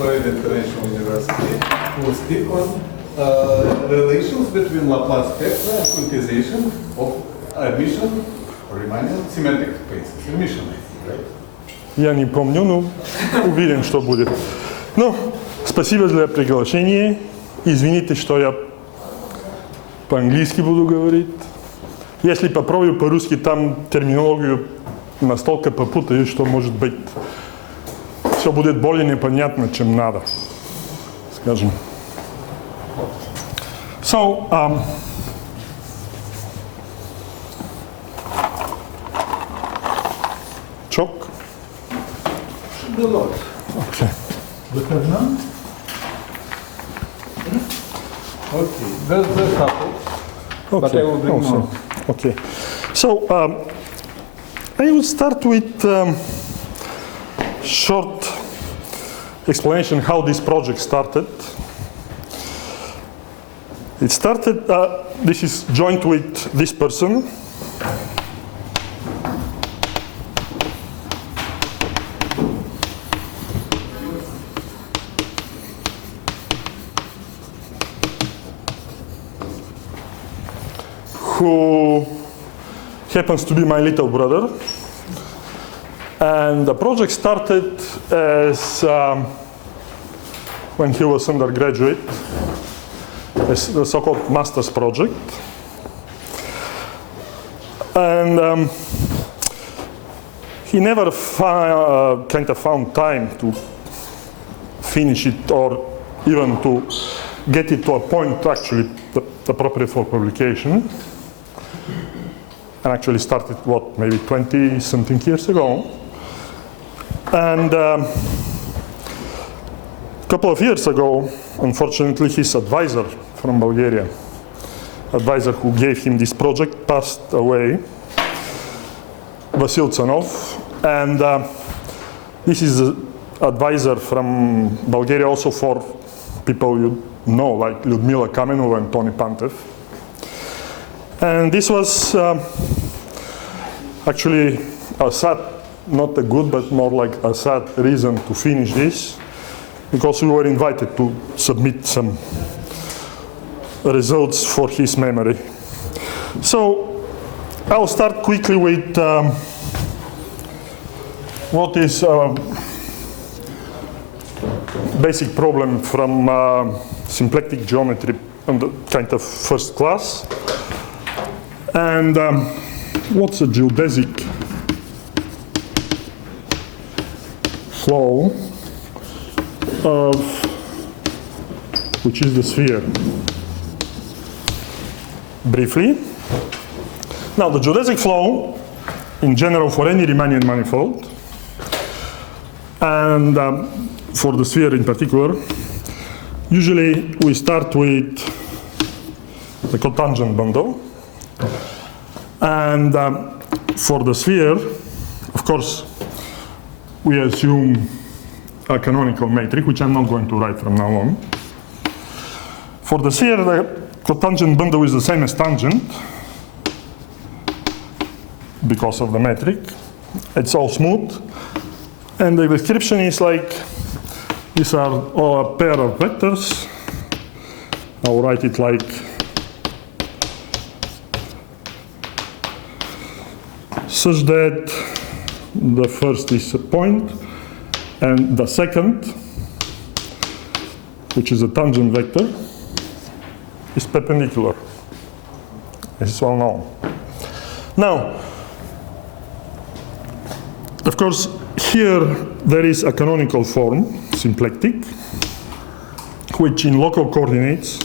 International University will speak on relations between Laplace spectra and quantization of admission or Riemannian symmetric spaces. Admission, right? Я не помню, но уверен, что будет. Ну, спасибо за приглашение. Извините, что я по-английски буду говорить. Если попробую по-русски, там терминологию настолько попутаю, что, может быть, все будет более непонятно, чем надо, скажем. So, chalk? Should be a lot. Okay. We have none? Okay, there's a couple, but I will bring more. Okay. So, I will start with short explanation how this project started. It started, this is joint with this person. Who happens to be my little brother. And the project started as when he was undergraduate, as the so-called master's project. And he never kind of found time to finish it or even to get it to a point actually appropriate for publication. And actually started, what, maybe 20-something years ago. And a couple of years ago, unfortunately, his advisor from Bulgaria, advisor who gave him this project, passed away, Vasil Tsanov. And this is an advisor from Bulgaria also for people you know, like Lyudmila Kamenova and Tony Pantev. And this was actually a sad, not a good, but more like a sad reason to finish this, because we were invited to submit some results for his memory. So I'll start quickly with what is a basic problem from symplectic geometry on the kind of first class. And what's a geodesic flow of which is the sphere? Briefly. Now, the geodesic flow, in general, for any Riemannian manifold, and for the sphere in particular, usually we start with the cotangent bundle. And for the sphere, of course, we assume a canonical matrix, which I'm not going to write from now on. For the sphere, the cotangent bundle is the same as tangent because of the metric. It's all smooth. And the description is like, these are all a pair of vectors. I'll write it like such that the first is a point, and the second, which is a tangent vector, is perpendicular. This is well known. Now, of course, here there is a canonical form, symplectic, which in local coordinates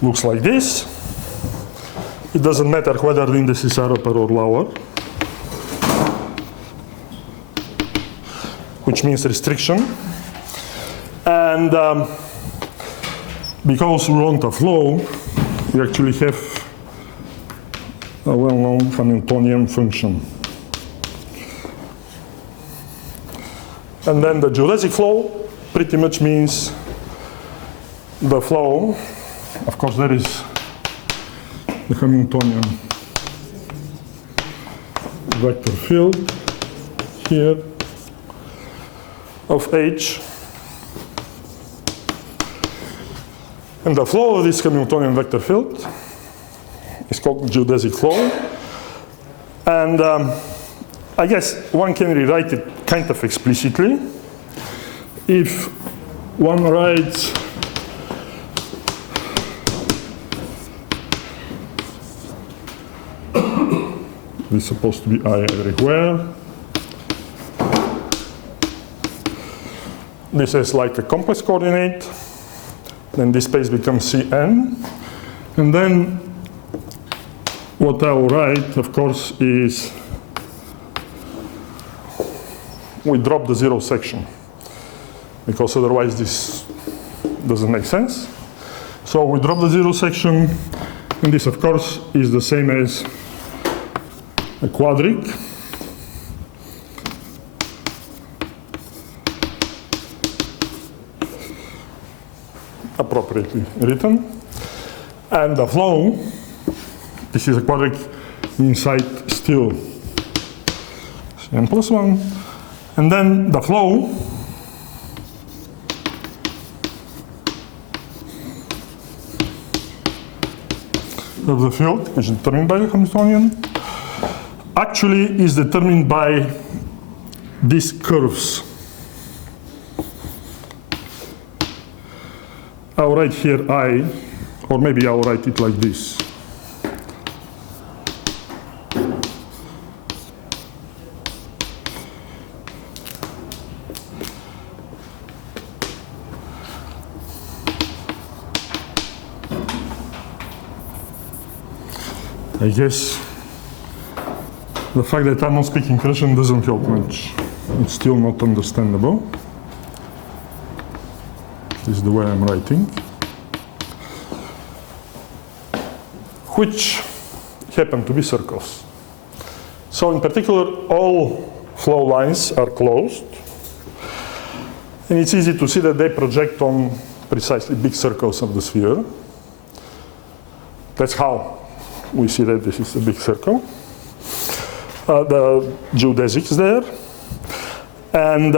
looks like this. It doesn't matter whether the indices are upper or lower, which means restriction. And because we want a flow, we actually have a well-known Hamiltonian function. And then the geodesic flow pretty much means the flow. Of course, there is the Hamiltonian vector field here of H. And the flow of this Hamiltonian vector field is called geodesic flow. And I guess one can rewrite it kind of explicitly. If one writes this is supposed to be I everywhere. This is like a complex coordinate. Then this space becomes Cn. And then what I'll write, of course, is we drop the zero section, because otherwise this doesn't make sense. So we drop the zero section, and this, of course, is the same as a quadric. Appropriately written. And the flow, this is a quadric inside still n plus 1. And then the flow of the field, which is determined by the Hamiltonian, actually is determined by these curves. I'll write here I, or maybe I'll write it like this. I guess the fact that I'm not speaking Russian doesn't help much. It's still not understandable. This is the way I'm writing. Which happen to be circles. So in particular, all flow lines are closed. And it's easy to see that they project on precisely big circles of the sphere. That's how we see that this is a big circle. The geodesic is there. And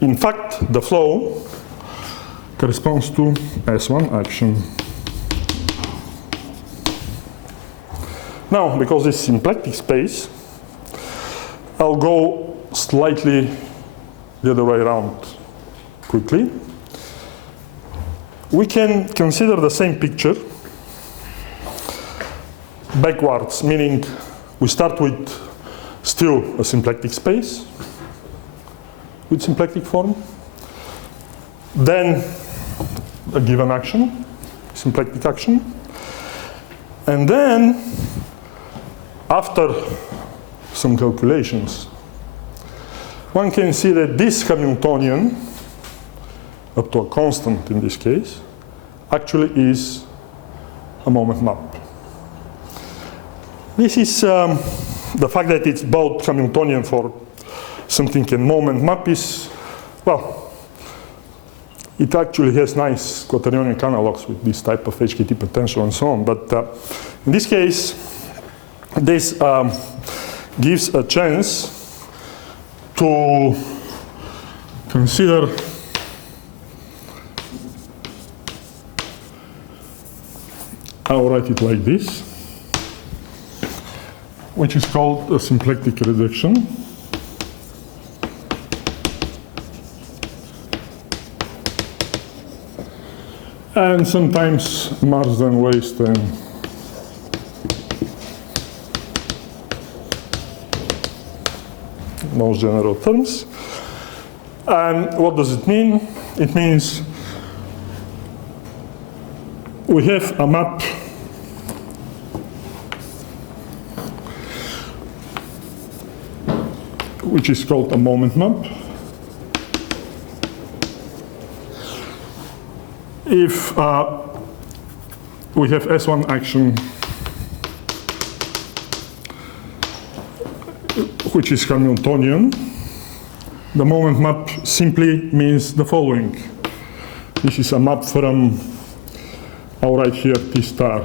in fact, the flow corresponds to S1 action. Now, because this is symplectic space, I'll go slightly the other way around quickly. We can consider the same picture backwards, meaning we start with still a symplectic space with symplectic form, then a given action, symplectic action, and then after some calculations, one can see that this Hamiltonian, up to a constant in this case, actually is a moment map. This is the fact that it's both Hamiltonian for something and moment map is, well, it actually has nice quaternionic analogs with this type of HKT potential and so on. But in this case, this gives a chance to consider I'll write it like this, which is called a symplectic reduction. And sometimes Marsden waste and most general terms. And what does it mean? It means we have a map which is called a moment map. If we have S1 action which is Hamiltonian, the moment map simply means the following. This is a map from, I'll write here T star.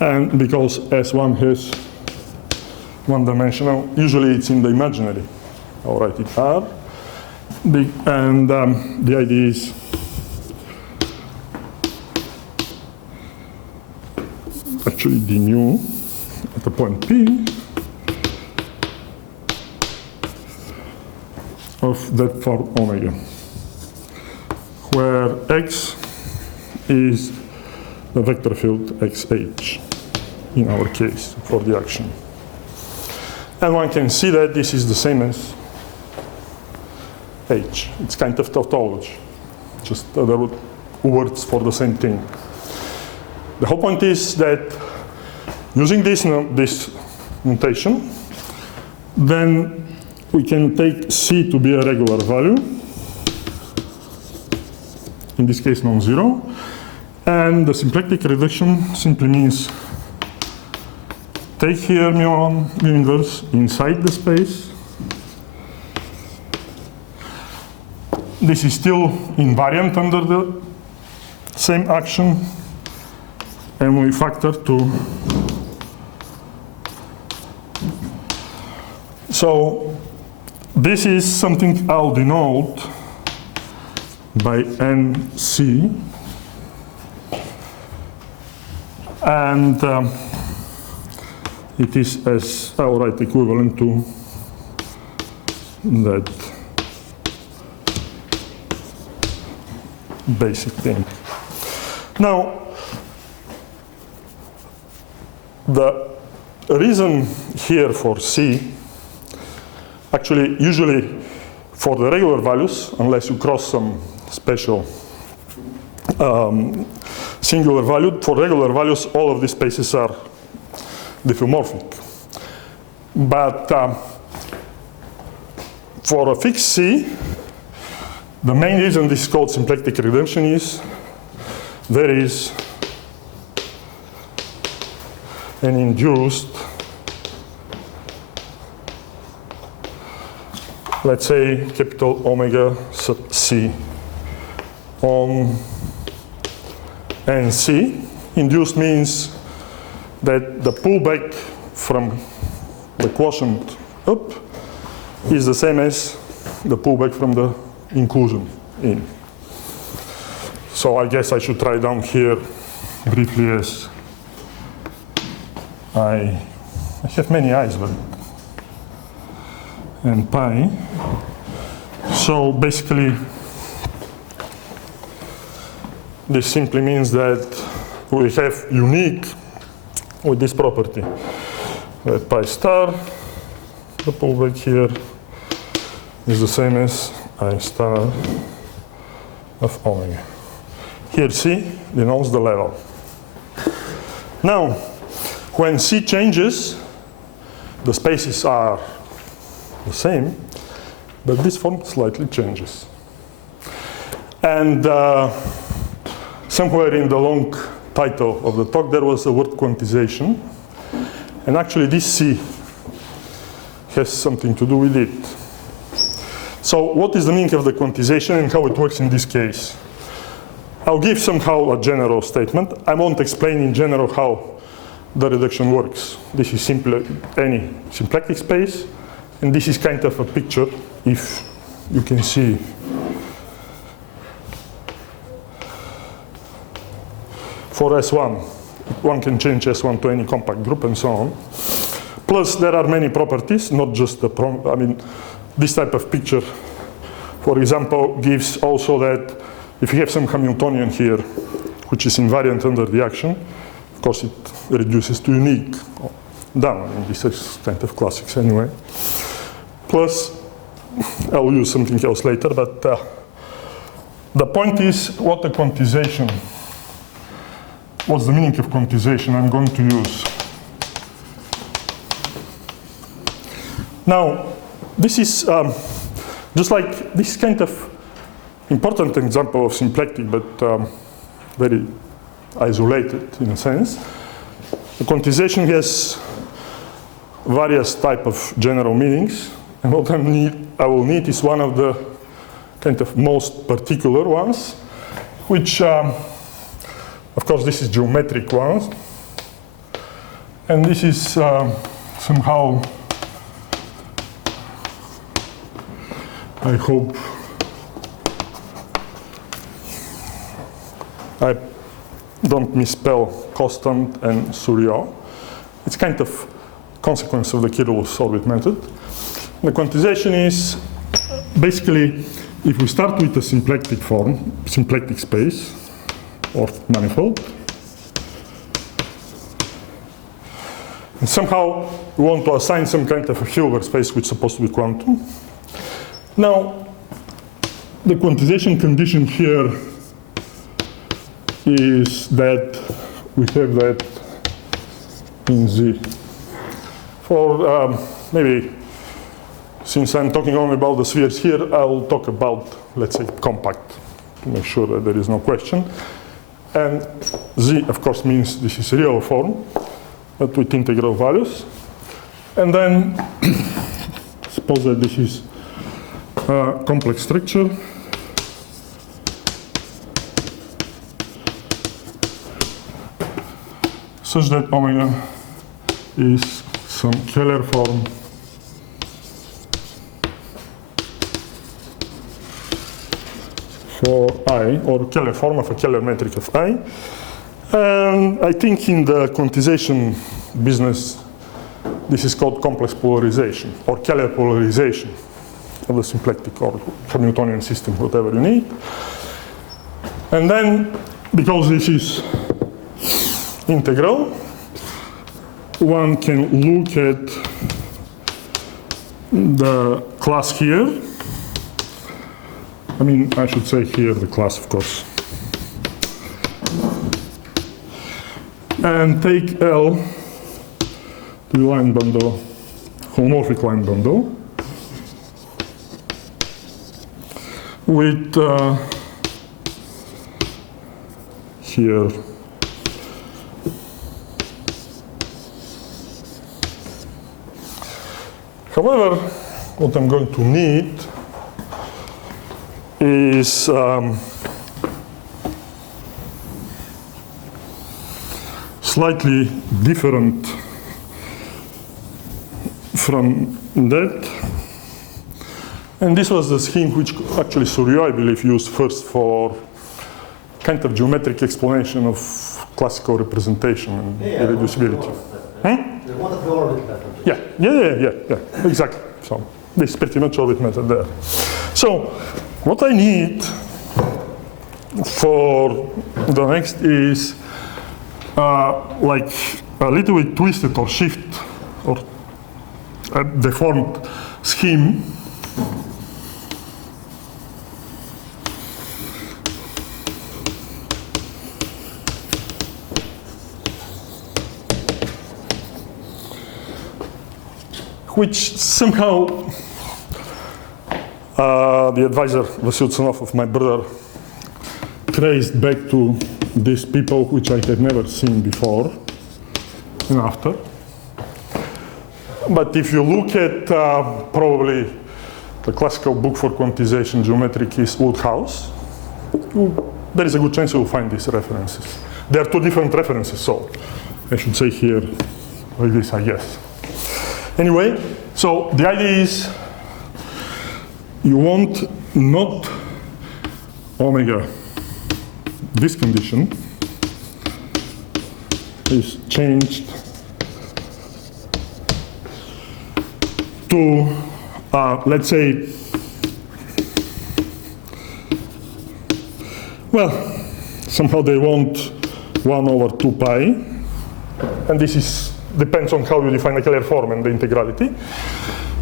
And because S1 has one-dimensional. Usually it's in the imaginary. I'll write it R. And the idea is actually d mu at the point P of that for omega, where X is the vector field XH in our case for the action. And one can see that this is the same as H. It's kind of tautology, just other words for the same thing. The whole point is that using this notation, then we can take C to be a regular value, in this case non-zero, and the symplectic reduction simply means take here mu inverse inside the space. This is still invariant under the same action, and we factor 2. So this is something I'll denote by NC, and it is as I'll write equivalent to that basic thing. Now, the reason here for C, actually usually for the regular values, unless you cross some special singular value, for regular values all of these spaces are diffeomorphic. But for a fixed C, the main reason this is called symplectic reduction is there is an induced, let's say, capital omega sub C on NC. Induced means that the pullback from the quotient up is the same as the pullback from the inclusion in. So I guess I should try down here briefly as I have many eyes, but and pi. So basically, this simply means that we have unique with this property that pi star, the pullback here, is the same as I star of omega. Here C denotes the level. Now, when C changes, the spaces are the same, but this form slightly changes. And somewhere in the long title of the talk there was the word quantization, and actually this C has something to do with it. So what is the meaning of the quantization and how it works in this case? I'll give somehow a general statement. I won't explain in general how the reduction works. This is simply any symplectic space, and this is kind of a picture, if you can see. For S1, one can change S1 to any compact group and so on. Plus, there are many properties, not just the this type of picture, for example, gives also that if you have some Hamiltonian here, which is invariant under the action, of course it reduces to unique down. And this is kind of classics anyway. Plus, I'll use something else later, but the point is what the quantization, what's the meaning of quantization I'm going to use. Now, this is just like, this is kind of important example of symplectic, but very isolated in a sense. The quantization has various type of general meanings, and what I will need is one of the kind of most particular ones, which, of course, this is geometric ones, and this is somehow, I hope I don't misspell Kostant and Souriau. It's kind of consequence of the Kirillov orbit method. The quantization is basically, if we start with a symplectic form, symplectic space, or manifold, and somehow we want to assign some kind of a Hilbert space which is supposed to be quantum. Now, the quantization condition here is that we have that in Z. For maybe, since I'm talking only about the spheres here, I'll talk about, let's say, compact, to make sure that there is no question. And Z, of course, means this is a real form, but with integral values. And then, suppose that this is a complex structure. Such that omega is some Keller form for I, or Keller form of a Keller metric of I. And I think in the quantization business, this is called complex polarization, or Keller polarization of the symplectic or Hamiltonian system, whatever you need. And then, because this is integral, one can look at the class here. I mean, I should say here the class, of course. And take L to the line bundle, holomorphic line bundle, with here however, what I'm going to need is slightly different from that. And this was the scheme which actually Souriau, I believe, used first for kind of geometric explanation of classical representation and irreducibility. Yeah, exactly. So this is pretty much orbit method there. So what I need for the next is like a little bit twisted or shift or a deformed scheme which somehow the advisor Vasiltsanov of my brother traced back to these people which I had never seen before and after. But if you look at probably the classical book for quantization geometric is Woodhouse, there is a good chance you will find these references. There are two different references, so I should say here like this, I guess. Anyway, so the idea is you want not omega, this condition is changed to, let's say, well, somehow they want 1 over 2 pi, and this is depends on how you define the Keller form and the integrality.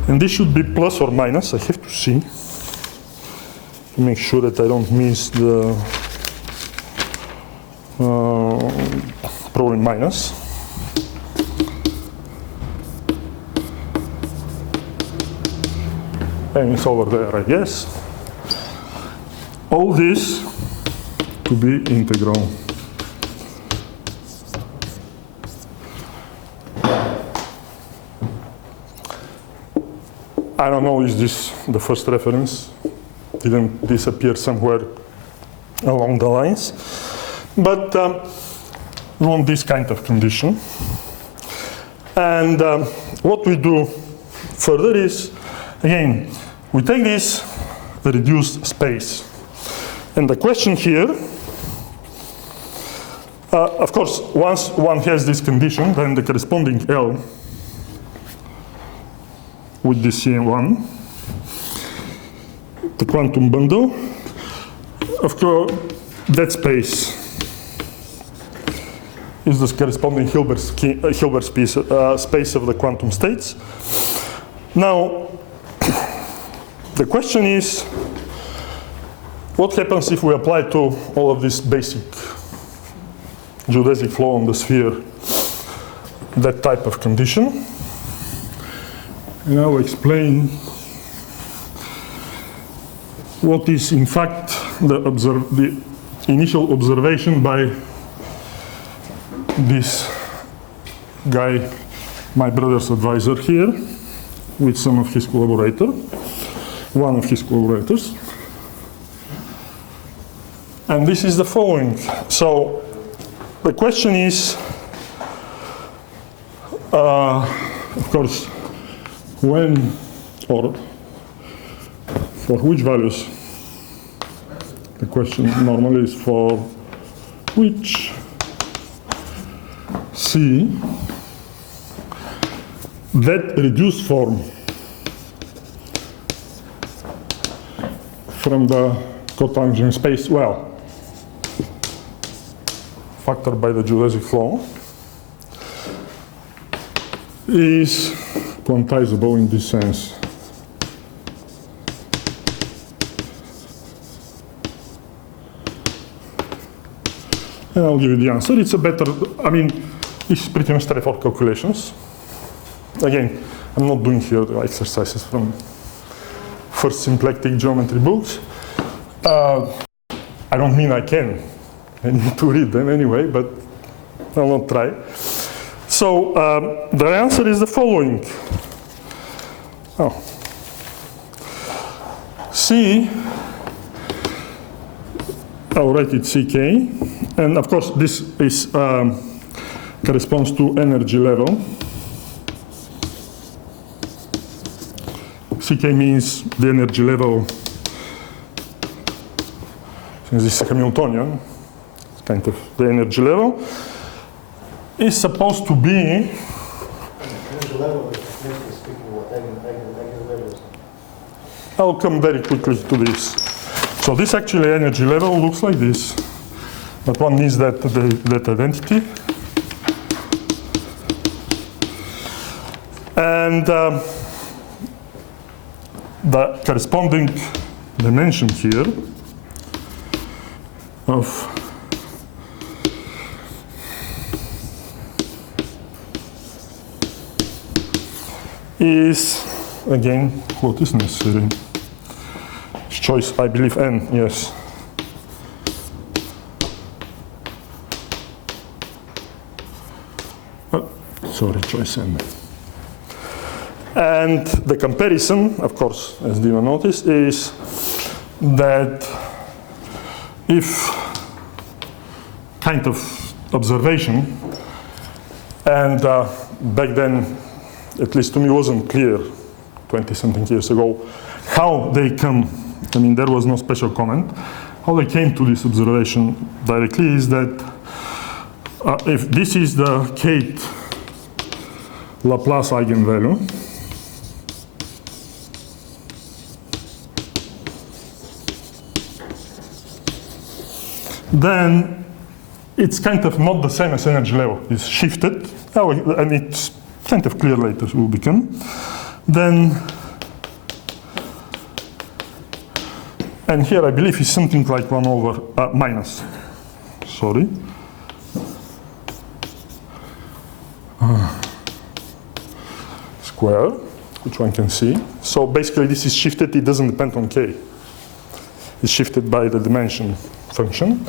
And this should be plus or minus. I have to see to make sure that I don't miss the probably minus. And it's over there, I guess. All this to be integral. I don't know, is this the first reference? Didn't disappear somewhere along the lines? But we want this kind of condition. And what we do further is, again, we take this reduced space. And the question here, of course, once one has this condition, then the corresponding L with the CM1, the quantum bundle, of course, that space is the corresponding Hilbert space of the quantum states. Now, the question is, what happens if we apply to all of this basic geodesic flow on the sphere that type of condition? And I will explain what is in fact the initial observation by this guy, my brother's advisor here, with some of his collaborators, one of his collaborators. And this is the following. So the question is, of course, when or for which values? The question normally is for which C that reduced form from the cotangent space, well, factored by the geodesic flow, is quantizable in this sense. And I'll give you the answer. It's a better, I mean, it's pretty much straightforward calculations. Again, I'm not doing here the exercises from first symplectic geometry books. I don't mean I can. I need to read them anyway, but I'll not try. So the answer is the following. Oh. C, I'll write it CK, and of course this is corresponds to energy level. CK means the energy level, since this is Hamiltonian, it's kind of the energy level, is supposed to be. Energy level is technically speaking what eigenvalues. I'll come very quickly to this. So this actually energy level looks like this, but one needs that identity. And the corresponding dimension here of is, again, what is necessary? Choice, I believe, n, yes. Sorry, choice n. And the comparison, of course, as Dima noticed, is that if kind of observation, and back then, at least to me, wasn't clear 20-something years ago, how they come, I mean, there was no special comment, how they came to this observation directly is that if this is the kth Laplace eigenvalue, then it's kind of not the same as energy level. It's shifted, and it's kind of clear later will become. Then, and here I believe is something like 1 over minus, sorry. Square, which one can see. So basically this is shifted, it doesn't depend on k. It's shifted by the dimension function.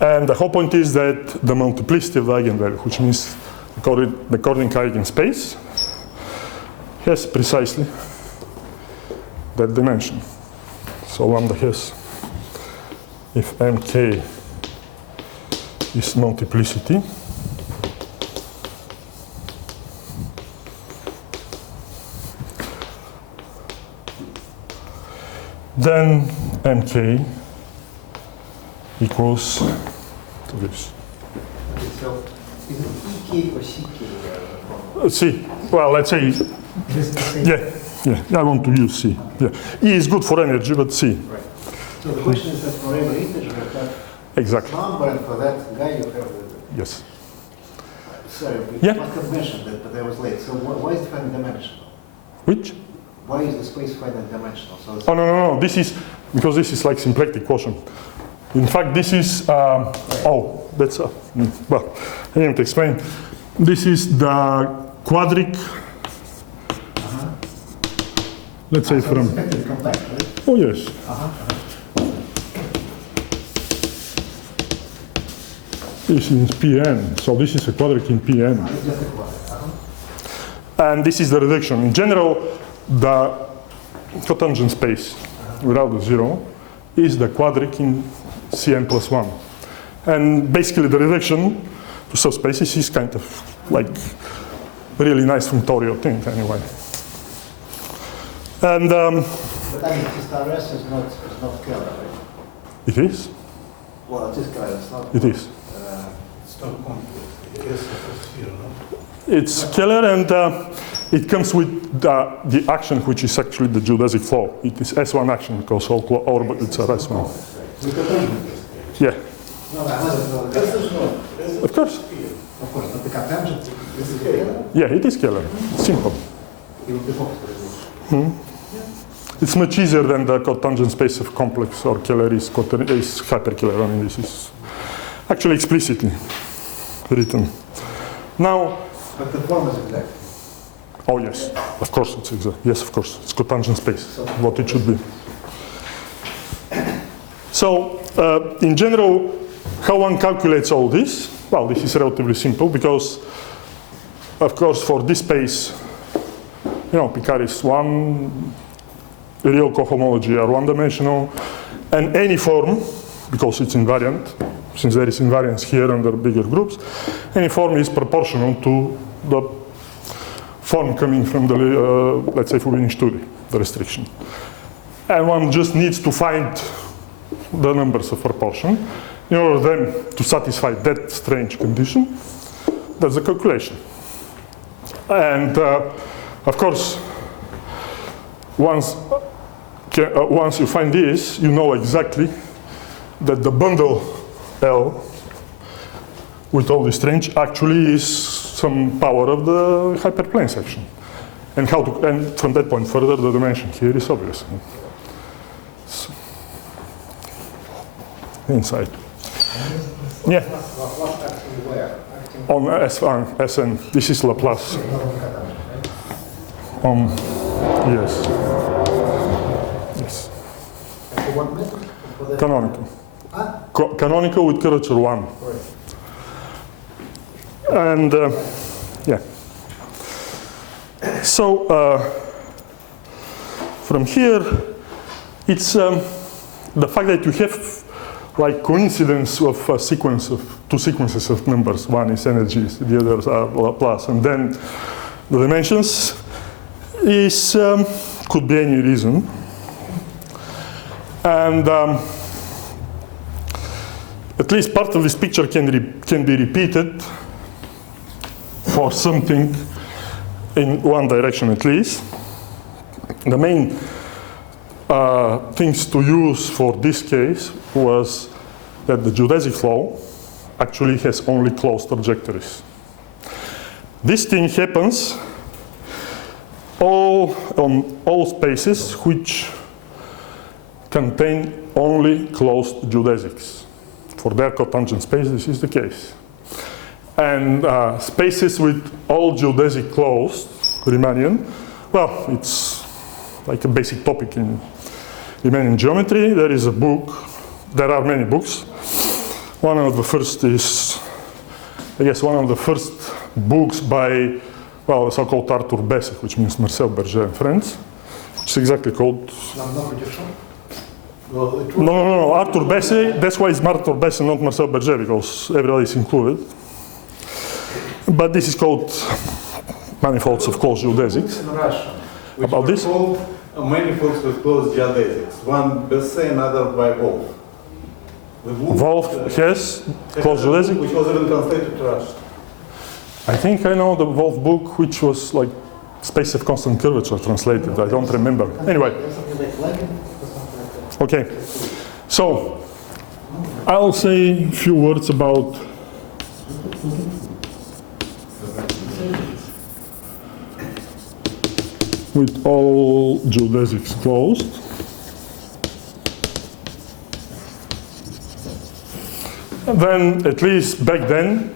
And the whole point is that the multiplicity of the eigenvalue, which means the coordinate eigenspace, has precisely that dimension. So lambda has, if mk is multiplicity, then mk equals to this. So is it EK or CK? C. Well, let's say, This is the same. yeah, I want to use C. Yeah. E is good for energy, but C. Right. So the question is that for every integer you have Exactly. number, and for that guy you have Yes. sorry, we Yeah. must have mentioned that, but I was late. So why is it finite dimensional? Which? Why is the space finite dimensional? So it's Oh, no. This is, because this is like symplectic quotient. In fact, this is, that's, well, I need to explain. This is the quadric, let's say so from, it's effectively compact, right? oh yes. This is Pn, so this is a quadric in Pn. It's just a quadrant. And this is the reduction. In general, the cotangent space without the zero is the quadric in Cn plus 1. And basically the reduction to subspaces is kind of like really nice functorial thing anyway. And But I mean, this RS is not scalar, right? it is. Well, it is scalar, it's not. It is. It's not complex. It is here, no? It's scalar, and it comes with the action, which is actually the geodesic flow. It is S1 action because all orbits are S1. Yeah, No, I wasn't. of course. Of course, but the cotangent is scalar. Yeah, it is scalar. It's simple. It will be focused resolution. It's much easier than the cotangent space of complex or Keller is hyperkeller. I mean, this is actually explicitly written. Now, But the form is exact. oh yes, of course it's exact. Yes, of course, it's cotangent space, what it should be. So, in general, how one calculates all this? Well, this is relatively simple because, of course, for this space, you know, Picard is one, real cohomology are one-dimensional, and any form, because it's invariant, since there is invariance here under bigger groups, any form is proportional to the form coming from the, let's say, Fubini-Studi, the restriction. And one just needs to find the numbers of proportion in order then to satisfy that strange condition. That's the calculation. And of course, once you find this, you know exactly that the bundle L with all this range actually is some power of the hyperplane section. And and from that point further, the dimension here is obvious. So, inside. Yeah. On Sn. This is Laplace. Yes. Yes. Canonical. Canonical with curvature 1. And yeah. So from here, it's the fact that you have like coincidence of a sequence of two sequences of numbers. One is energies, the others are Laplace, and then the dimensions is could be any reason. And at least part of this picture can be repeated for something in one direction at least. The main things to use for this case was that the geodesic flow actually has only closed trajectories. This thing happens on all spaces which contain only closed geodesics. For their cotangent space, this is the case. And spaces with all geodesic closed, Riemannian, well, it's like a basic topic in Riemannian geometry. There is a book, there are many books. One of the first is, I guess, one of the first books by, well, the so-called Arthur Besse, which means Marcel Berger and friends, which is exactly called. No, Arthur Besse, that's why it's Arthur Besse, not Marcel Berger, because everybody is included. But this is called Manifolds of Closed Geodesics. In Russian, which About were this? called manifolds with closed geodesics. One Bessay, another by Wolf. The Wolf has closed geodesic. Which was even translated to Russian. I think I know the Wolf book, which was like space of constant curvature translated. I don't remember. Anyway. Okay. So I'll say a few words about with all geodesics closed. And then, at least back then,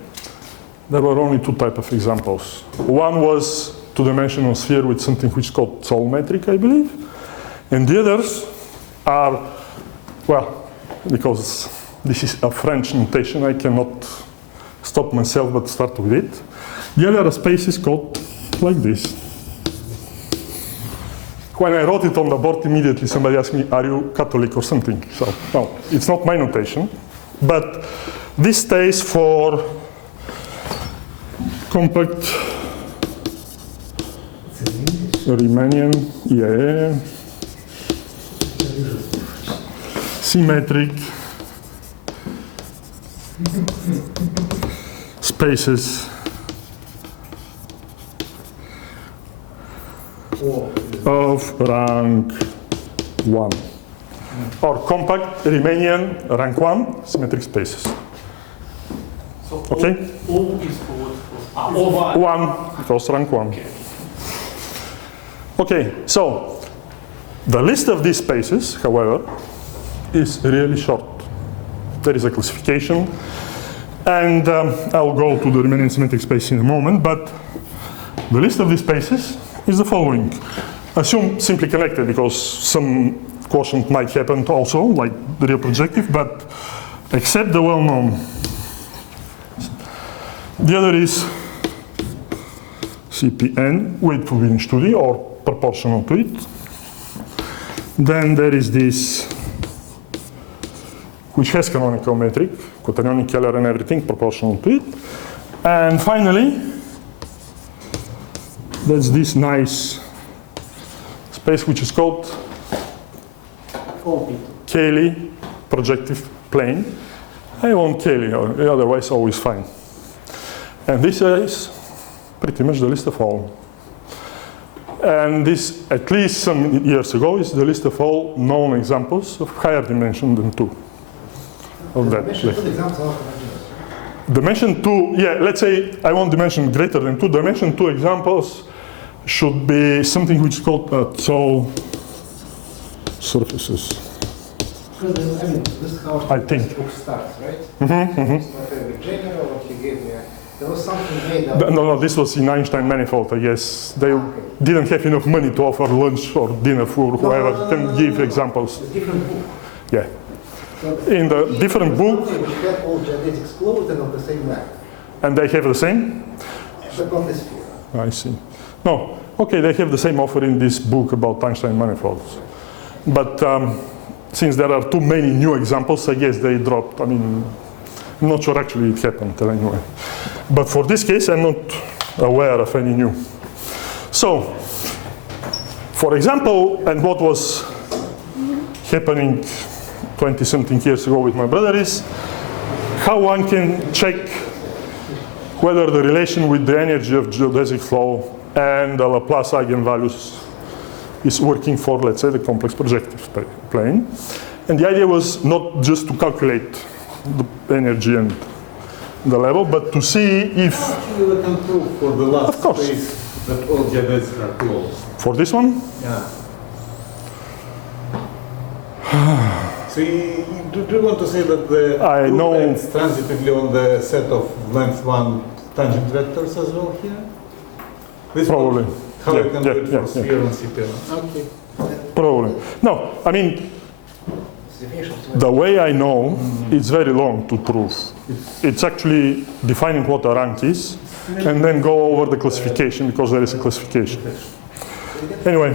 there were only two types of examples. One was two-dimensional sphere with something which is called Symmetric, I believe. And the others are, well, because this is a French notation, I cannot stop myself but start with it. The other space is called like this. When I wrote it on the board, immediately somebody asked me, are you Catholic or something? So, no, it's not my notation. But this stays for compact Riemannian, yeah, symmetric spaces of rank 1. Or compact Riemannian rank 1 symmetric spaces. So Okay? O is for 1 equals rank 1. Okay, so the list of these spaces, however, is really short. There is a classification, and I'll go to the Riemannian symmetric space in a moment, but the list of these spaces is the following. Assume simply connected, because some quotient might happen also, like the real projective, but except the well-known. The other is CPN with forbidden study or proportional to it. Then there is this, which has canonical metric, quaternionic, Keller, and everything proportional to it. And finally, there's this nice space which is called Cayley projective plane. I want Cayley, otherwise always fine. And this is pretty much the list of all. And this, at least some years ago, is the list of all known examples of higher dimension than 2. Of that. Dimension 2, yeah, let's say I want dimension greater than 2. Dimension 2 examples should be something which is called Zoll surfaces. Because, I mean, this is how I think. the book starts, right? It's not very general what you gave me. There was something made up. No, this was in Einstein manifold, I guess. They didn't have enough money to offer lunch or dinner for whoever can give examples. It's a different book. Yeah. So In the different book, which had all geodetics closed and of the same length, and they have the same? but on the sphere. I see. No, okay, they have the same offer in this book about Einstein manifolds. But since there are too many new examples, I guess they dropped. I mean, I'm not sure actually it happened anyway. But for this case, I'm not aware of any new. So, for example, and what was happening 20-something years ago with my brother is how one can check whether the relation with the energy of geodesic flow and the Laplace eigenvalues is working for, let's say, the complex projective plane. And the idea was not just to calculate the energy and the level, but to see if... Actually, we can prove for the last Of course. space that all geodesics are closed. For this one? Yeah. So do you want to say that the I group know- ends transitively on the set of length 1 tangent vectors as well here? This Probably. one, how you can do it for yeah. sphere and CPN. Okay. Probably. No, I mean, the way I know, it's very long to prove. It's actually defining what a rank is, and then go over the classification, because there is a classification. Anyway.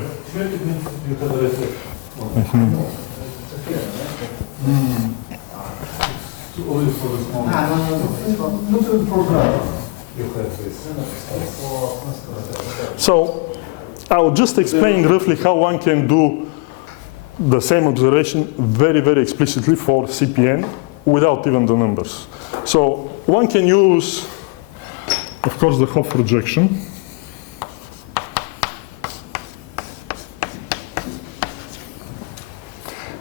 Only for the small. No. You have this. So, I'll just explain roughly how one can do the same observation very, very explicitly for CPN without even the numbers. So one can use, of course, the Hopf projection.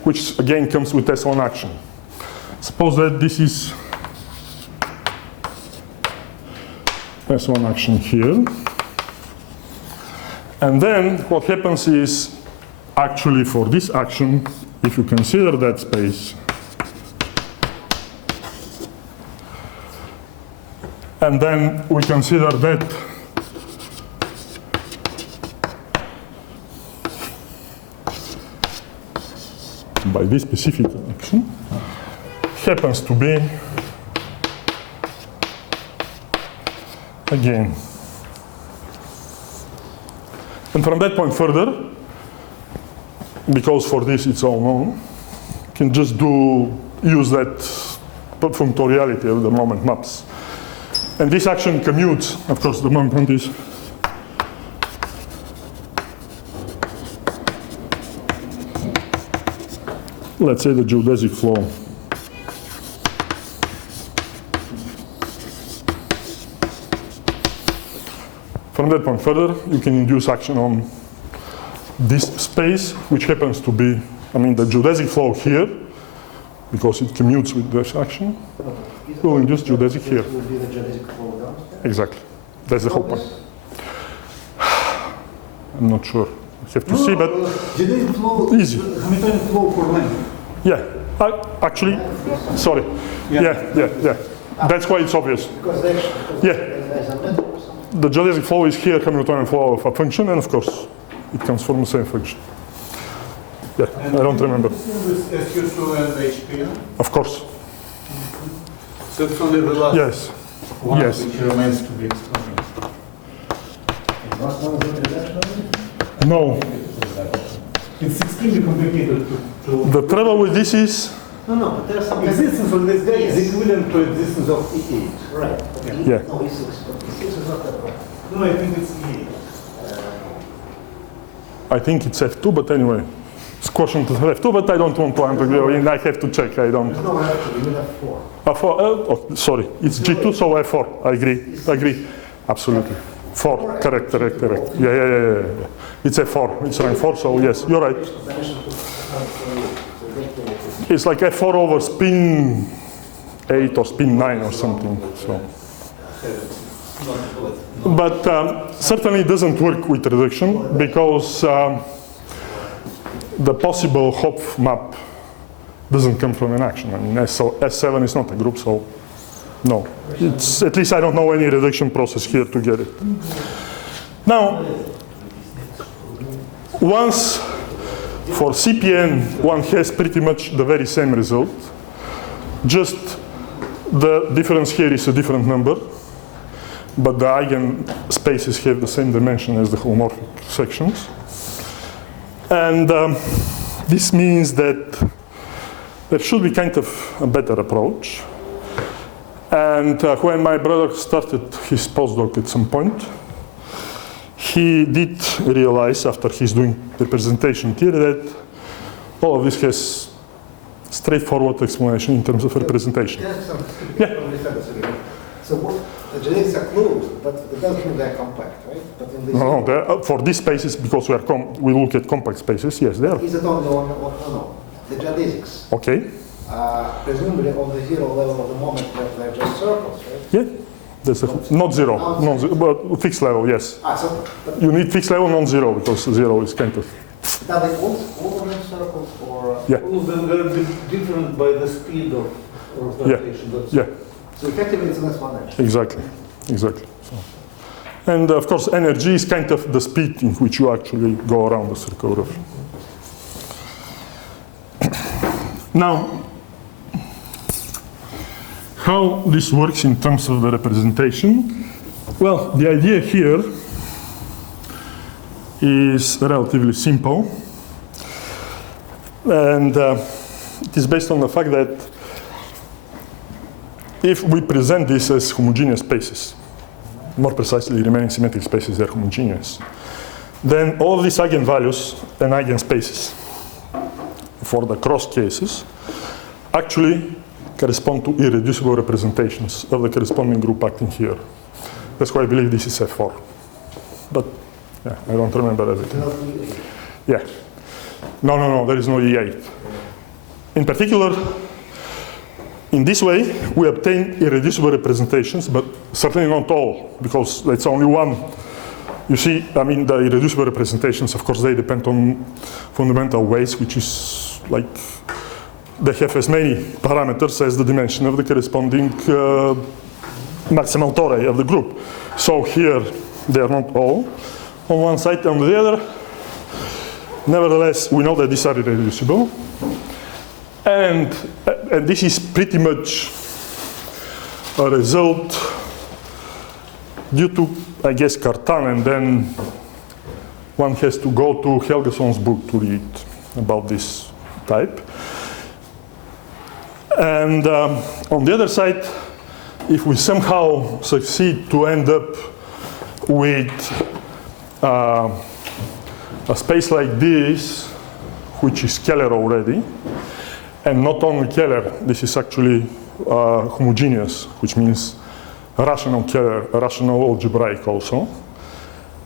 Which again comes with S1 action. Suppose that this is S1 action here. And then what happens is, actually for this action, if you consider that space, and then we consider that by this specific action, happens to be, again, and from that point further, because for this it's all known, you can just use that functoriality of the moment maps. And this action commutes, of course, the moment is let's say the geodesic flow. From that point further, you can induce action on this space, which happens to be, I mean, the geodesic flow here, because it commutes with this action, will induce geodesic here. Will be the geodesic flow downstairs? Exactly. That's the whole point. I'm not sure. I have to see, but Geodesic flow, easy. Hamiltonian flow for length. Yeah. Actually, sorry. Yeah. That's why it's obvious. Because there's a method or something. The geodesic flow is here, Hamiltonian flow of a function, and of course, it comes from the same function. Yeah, And I don't remember. With SU2 and HPN? Of course. So it's only the last Yes. one Yes. which remains to be explained. Last one was international? No. It's extremely complicated to The trouble with this is, No, but there's some existence of this guy is Yes. equivalent to existence of E8. Right. Yeah. No, E6, but E6 is not that one. No, I think it's E8. I think it's F2, but anyway, it's quotient of F2, but I don't want to argue, and I have to check. I don't. No, actually, you have 4. F4, oh, sorry, it's G2, so F4. I agree, absolutely. 4, correct. Yeah. It's F4, it's rank 4, so yes, you're right. It's like F4 over spin 8 or spin 9 or something. So. But certainly it doesn't work with reduction because the possible Hopf map doesn't come from an action. I mean, S7 is not a group, so no. It's, at least I don't know any reduction process here to get it. Now, once for CPN, one has pretty much the very same result. Just the difference here is a different number, but the eigenspaces have the same dimension as the holomorphic sections. And this means that there should be kind of a better approach. And when my brother started his postdoc at some point, he did realize, after he's doing representation theory, that all of this has straightforward explanation in terms of representation. Yeah. So what, the geodesics are closed, but it doesn't mean they're compact, right? But in this No, for these spaces, because we look at compact spaces, yes, they are. Is it only no, the geodesics? Okay. Presumably on the zero level of the moment that they're just circles, right? Yeah. That's not zero, non-zero, but fixed level, yes. So You need fixed level, non-zero, because zero is kind of. are they all of them circles or? Yeah. All of them are different by the speed of rotation. That's Yeah, So effectively it's an S1 edge. exactly. So. And of course, energy is kind of the speed in which you actually go around the circle. Now, how this works in terms of the representation? Well, the idea here is relatively simple. And it is based on the fact that if we present this as homogeneous spaces, more precisely Riemannian symmetric spaces, they're homogeneous, then all these eigenvalues and eigenspaces for the cross cases actually correspond to irreducible representations of the corresponding group acting here. That's why I believe this is F4. But yeah, I don't remember everything. Yeah. No, there is no E8. In particular, in this way, we obtain irreducible representations, but certainly not all, because it's only one. You see, I mean, the irreducible representations, of course, they depend on fundamental weights, which is like, they have as many parameters as the dimension of the corresponding maximal tori of the group. So here, they are not all on one side. On the other, nevertheless, we know that these are irreducible. And this is pretty much a result due to, I guess, Carton, and then one has to go to Helgeson's book to read about this type. And on the other side, if we somehow succeed to end up with a space like this, which is scalar already, and not only Keller, this is actually homogeneous, which means rational Keller, rational algebraic also.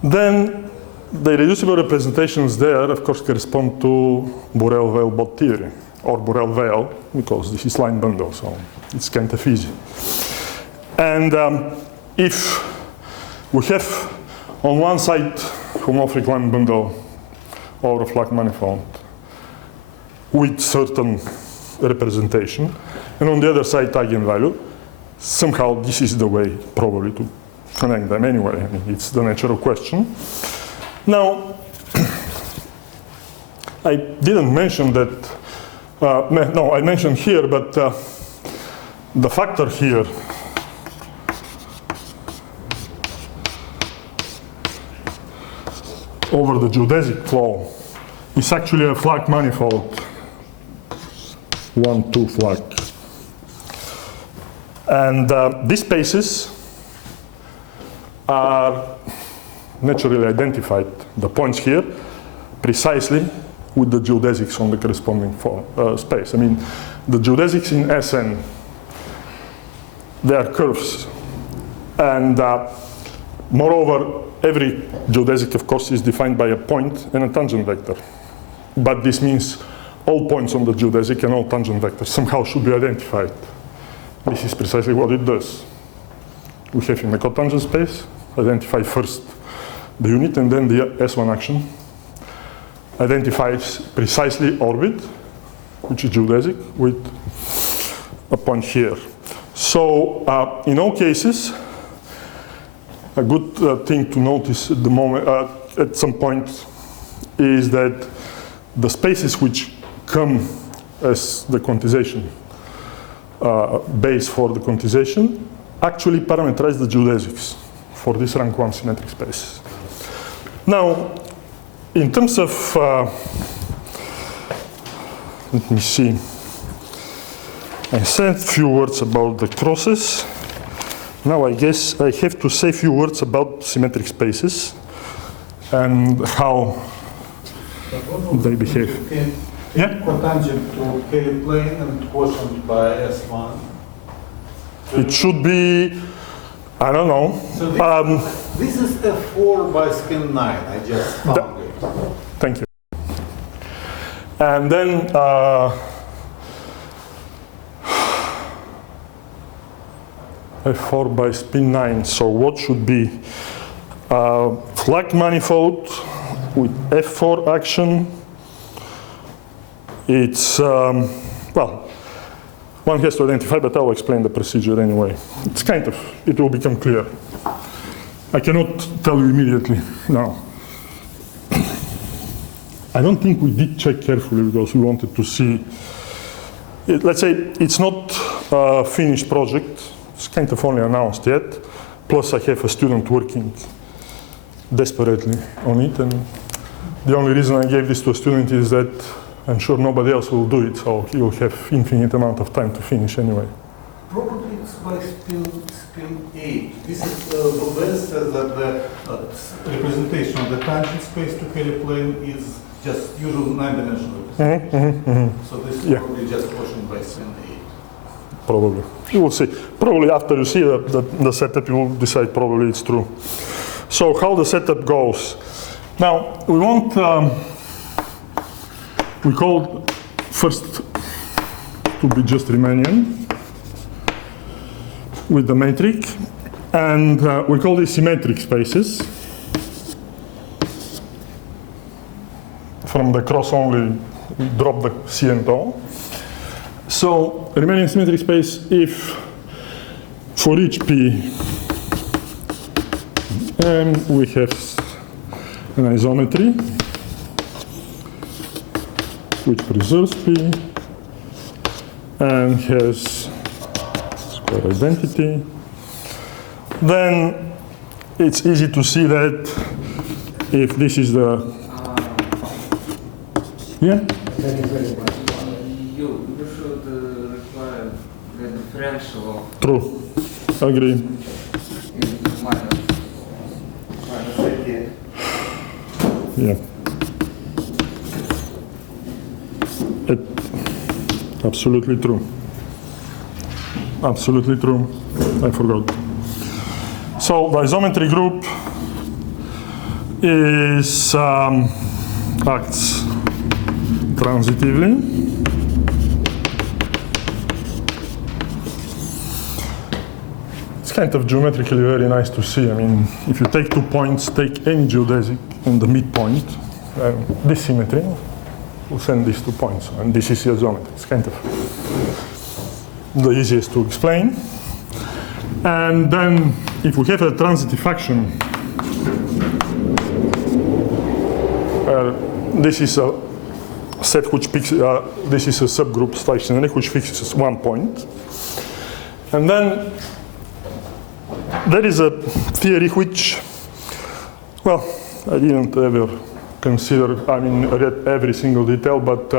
Then the irreducible representations there, of course, correspond to Borel-Veil-Bott theory, or Borel-Veil, because this is line bundle, so it's kind of easy. And if we have on one side homomorphic line bundle or a flat manifold with certain representation, and on the other side eigenvalue, somehow this is the way probably to connect them anyway. I mean, it's the natural question. Now, I didn't mention that, no, I mentioned here, but the factor here over the geodesic flow is actually a flat manifold. 1, 2 flag. And these spaces are naturally identified, the points here, precisely with the geodesics on the corresponding space. I mean, the geodesics in Sn, they are curves. And moreover, every geodesic, of course, is defined by a point and a tangent vector. But this means all points on the geodesic and all tangent vectors somehow should be identified. This is precisely what it does. We have in the cotangent space, identify first the unit, and then the S1 action identifies precisely orbit, which is geodesic, with a point here. So in all cases, a good thing to notice at the moment, at some point, is that the spaces which come as the quantization base for the quantization actually parameterize the geodesics for this rank 1 symmetric space. Now, in terms of, let me see, I said a few words about the crosses. Now I guess I have to say a few words about symmetric spaces and how they behave. Yeah? Cotangent to K plane and quotient by S1. It should be, I don't know. So this is F4 by spin 9. I just found it. Thank you. And then F4 by spin 9. So what should be flag manifold with F4 action? It's, well, one has to identify, but I'll explain the procedure anyway. It's kind of, it will become clear. I cannot tell you immediately now. I don't think we did check carefully because we wanted to see. Let's say it's not a finished project. It's kind of only announced yet. Plus I have a student working desperately on it. And the only reason I gave this to a student is that I'm sure nobody else will do it, so he will have infinite amount of time to finish anyway. Probably it's by spin 8. This is Lubez says that the representation of the tangent space to Helio plane is just usual 9-dimensional representation. So this is probably just quotient by Sven A. Probably. You will see. Probably after you see the setup, you will decide probably it's true. So how the setup goes. Now, we want, we call first to be just Riemannian with the metric, and we call these symmetric spaces. From the cross only, we drop the C and O. So Riemannian symmetric space if for each P M we have an isometry which preserves P and has square identity, then it's easy to see that if this is the You should require the differential of True. Agree. minus Yeah. Absolutely true. Absolutely true. I forgot. So the isometry group is acts transitively. It's kind of geometrically very nice to see. I mean, if you take 2 points, take any geodesic and the midpoint, this symmetry will send these 2 points, and this is the isometry. It's kind of the easiest to explain. And then, if we have a transitive function, this is a set which picks, this is a subgroup stationary which fixes 1 point. And then there is a theory which, well, I didn't ever consider, I mean, read every single detail, but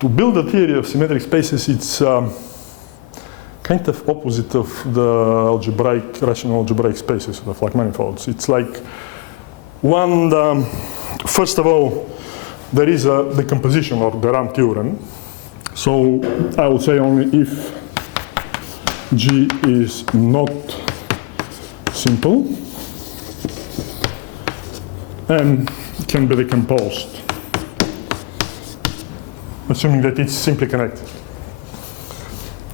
to build a theory of symmetric spaces, it's kind of opposite of the algebraic, rational algebraic spaces, the Flack manifolds. It's like one, first of all, there is a decomposition of the Ram theorem. So I would say only if G is not simple, M can be decomposed, assuming that it's simply connected,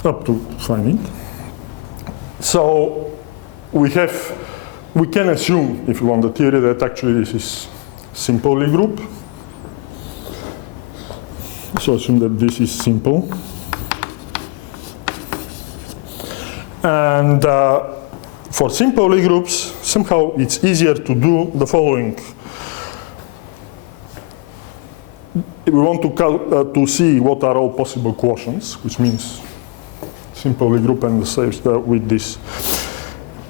up to finding. So we can assume, if you want the theory, that actually this is simple Lie group. So assume that this is simple. And for simple Lie groups, somehow it's easier to do the following. We want to see what are all possible quotients, which means simple Lie group and the same with this.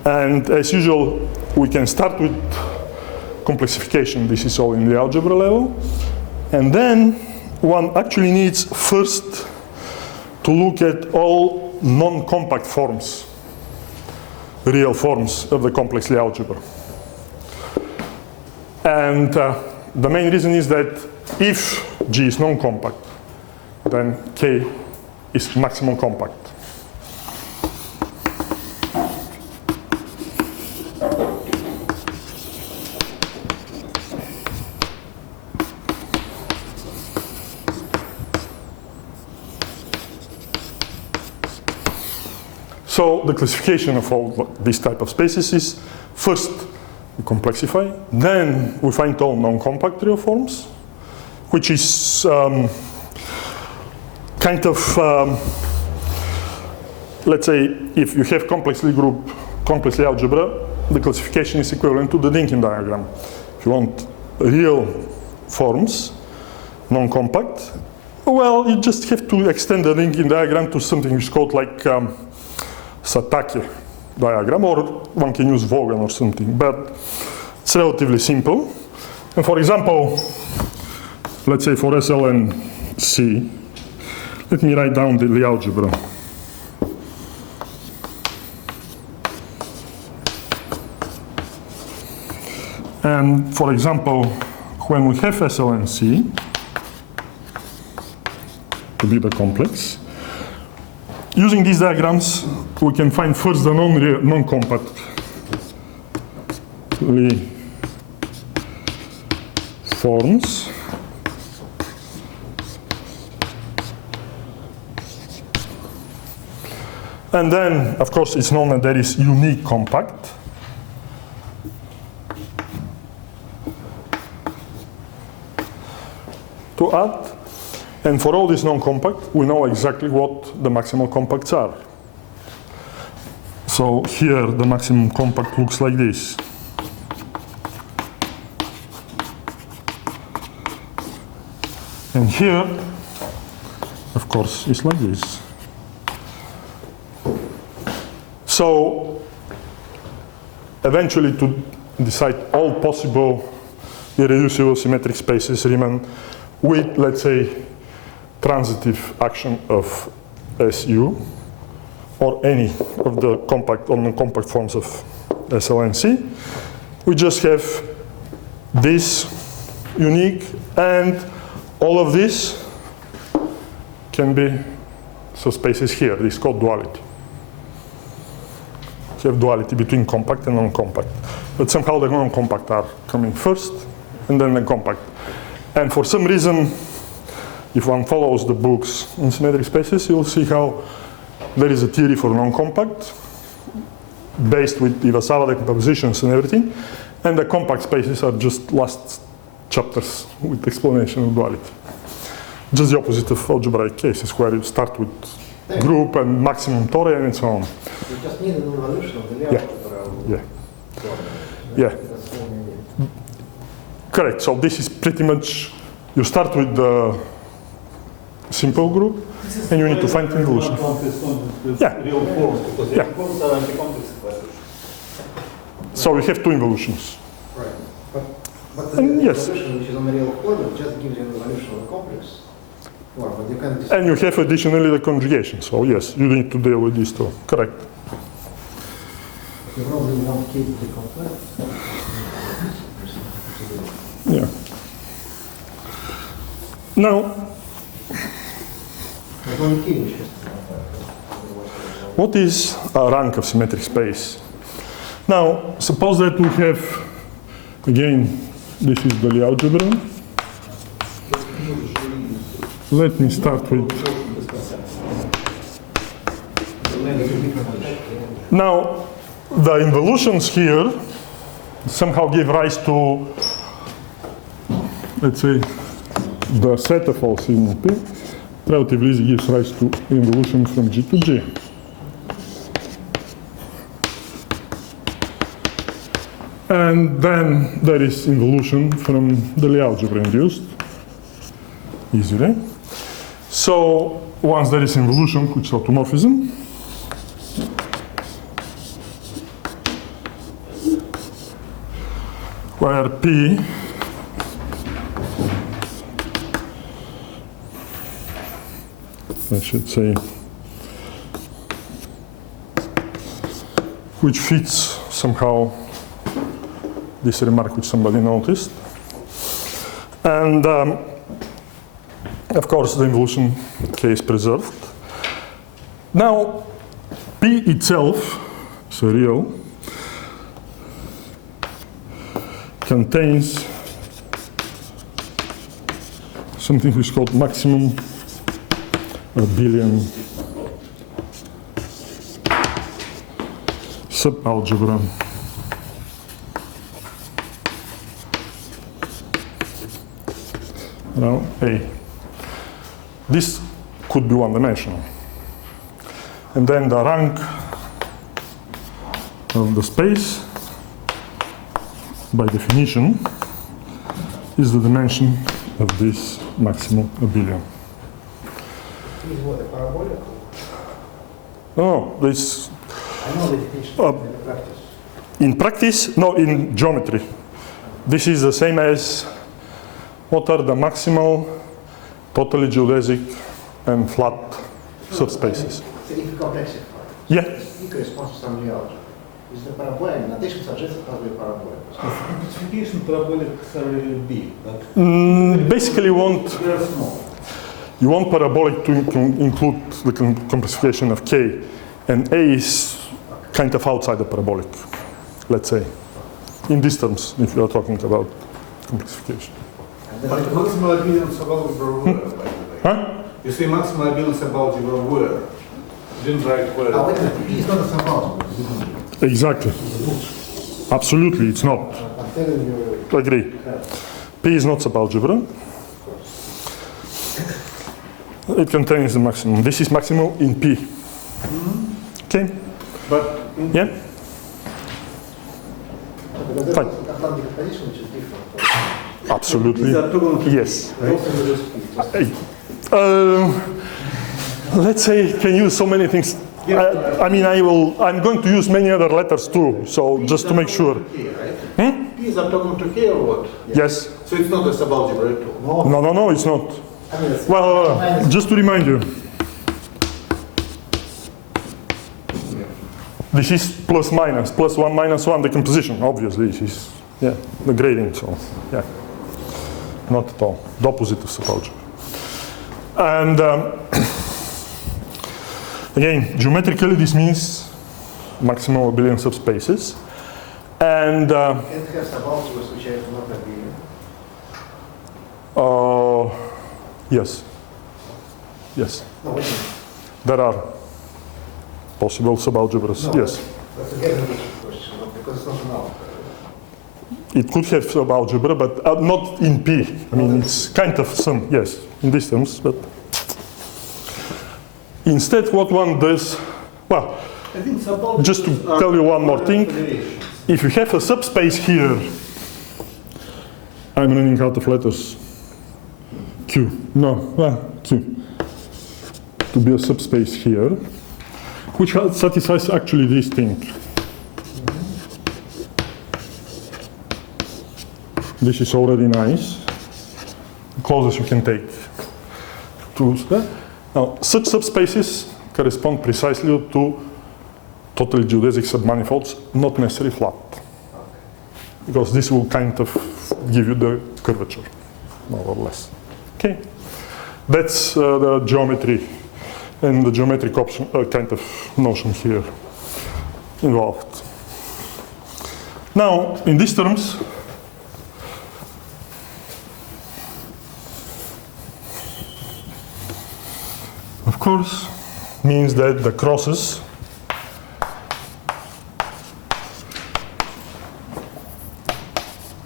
And as usual, we can start with complexification. This is all in the algebra level. And then one actually needs first to look at all non-compact forms, real forms of the complex Lie algebra. And the main reason is that if G is non-compact, then K is maximum compact. So the classification of all these type of spaces is first we complexify, then we find all non-compact real forms, which is kind of, let's say, if you have complex Lie group, complex Lie algebra, the classification is equivalent to the Dynkin diagram. If you want real forms, non-compact, well, you just have to extend the Dynkin diagram to something which is called like Satake diagram, or one can use Vaughan or something, but it's relatively simple. And for example, let's say for SLN C, let me write down the Lie algebra. And for example, when we have SLNC, to be the complex, using these diagrams, we can find first the non-compact forms. And then, of course, it's known that there is unique compact. To add, and for all these non-compact, we know exactly what the maximal compacts are. So here, the maximum compact looks like this. And here, of course, it's like this. So eventually, to decide all possible irreducible symmetric spaces, Riemann, with, let's say, transitive action of SU, or any of the compact or non-compact forms of SLNC, we just have this unique, and all of this can be, so spaces here, this is called duality. You have duality between compact and non-compact. But somehow the non-compact are coming first, and then the compact. And for some reason, if one follows the books in symmetric spaces, you'll see how there is a theory for non-compact, based with Iwasawa decompositions and everything, and the compact spaces are just last chapters with explanation of duality. Just the opposite of algebraic cases, where you start with group and maximum Theorem and so on. You just need an evolution of the algebra. Yeah. Correct. So this is pretty much, you start with the simple group, and you need to find involution. Yeah. Yeah. So we have two involutions. Right. But the yes. evolution which is on the real form just gives you an evolution of the complex form. But you can And you have additionally the conjugation. So yes, you need to deal with these two. Correct. you probably won't keep the complex. Yeah. Now, what is a rank of symmetric space? Now, suppose that we have, again, this is the Lie algebra. Let me start with. Now, the involutions here somehow give rise to, let's say, the set of all sigma p relatively easy gives rise to involution from G to G. And then there is involution from the Lie algebra induced, easily. So once there is involution, which is automorphism, where P I should say, which fits somehow this remark which somebody noticed. And of course the involution case preserved. Now P itself, so real, contains something which is called maximum abelian subalgebra. Now, A. This could be one-dimensional. And then the rank of the space, by definition, is the dimension of this maximum abelian. Is what, a parabolic? No, this. I know the definition in practice. In practice, no, in geometry. This is the same as what are the maximal, totally geodesic, and flat subspaces. It's a complex. Yeah. It corresponds to some Lie algebra. Is the parabolic notation suggests it must be parabolic. Simplification parabolics are really big, but Basically, they are small. you want parabolic to include the complexification of k, and a is kind of outside the parabolic, let's say, in this terms, if you are talking about complexification. But maximal abundance of algebra where, by the way? Huh? You say maximal abundance of algebra where? You didn't write where. Wait a minute, P is not a subalgebra. Exactly. Absolutely, it's not. I'm telling you. Agree. P is not subalgebra. It contains the maximum. This is maximum in P. Okay? But Yeah? Because there's Fine. also Atlantic condition which is different. Absolutely. these are orthogonal. Yes. Right? Also there is P. Let's say can use so many things. I mean, I'm going to use many other letters too, so just to make sure. K, right? P is orthogonal to K or what? Yes. So it's not a subalgebra at all. No, it's not. I mean, it's Well, just to remind you, this is plus minus, plus 1 minus 1 decomposition, obviously. This is, yeah, the grading, so, yeah. Not at all. The opposite of subalgebra. And again, geometrically, this means maximum abelian subspaces. And can't have subalgebras which are not abelian. yes. Yes. No, wait a minute. There are possible subalgebras, No, yes. That's again a different question, because it's not an algebra. It could have subalgebra, but not in P. I mean, it's kind of some, yes, in this terms, but instead what one does, well, I think subalgebras just to are tell you one more thing, relations. if you have a subspace here, I'm running out of letters, Q, no, Q, to be a subspace here, which satisfies actually this thing. This is already nice, the closest you can take to that. Now, such subspaces correspond precisely to totally geodesic submanifolds, not necessarily flat. Because this will kind of give you the curvature, more or less. Okay, that's the geometry and the geometric option, kind of notion here involved. Now, in these terms, of course, means that the crosses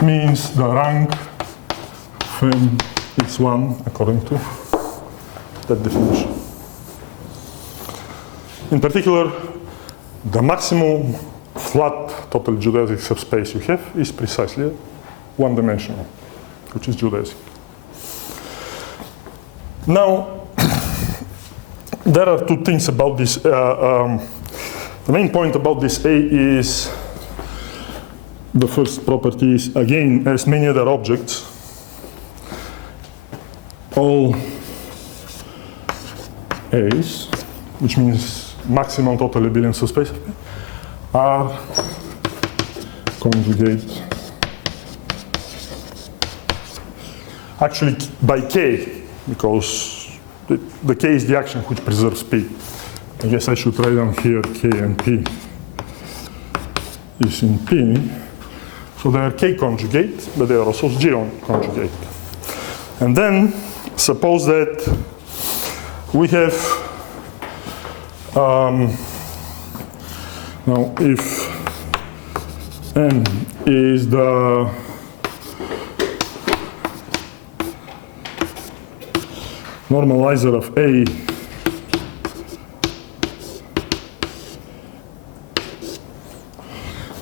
means the rank from is 1 according to that definition. In particular, the maximum flat total geodesic subspace you have is precisely one-dimensional, which is geodesic. Now, there are two things about this. The main point about this A is the first property is, again, as many other objects, all A's, which means maximum total abelian subspace, are conjugate actually by K, because the K is the action which preserves P. I guess I should write down here K and P is in P. So they are K conjugate, but they are also G conjugate. And then suppose that we have, now if N is the normalizer of A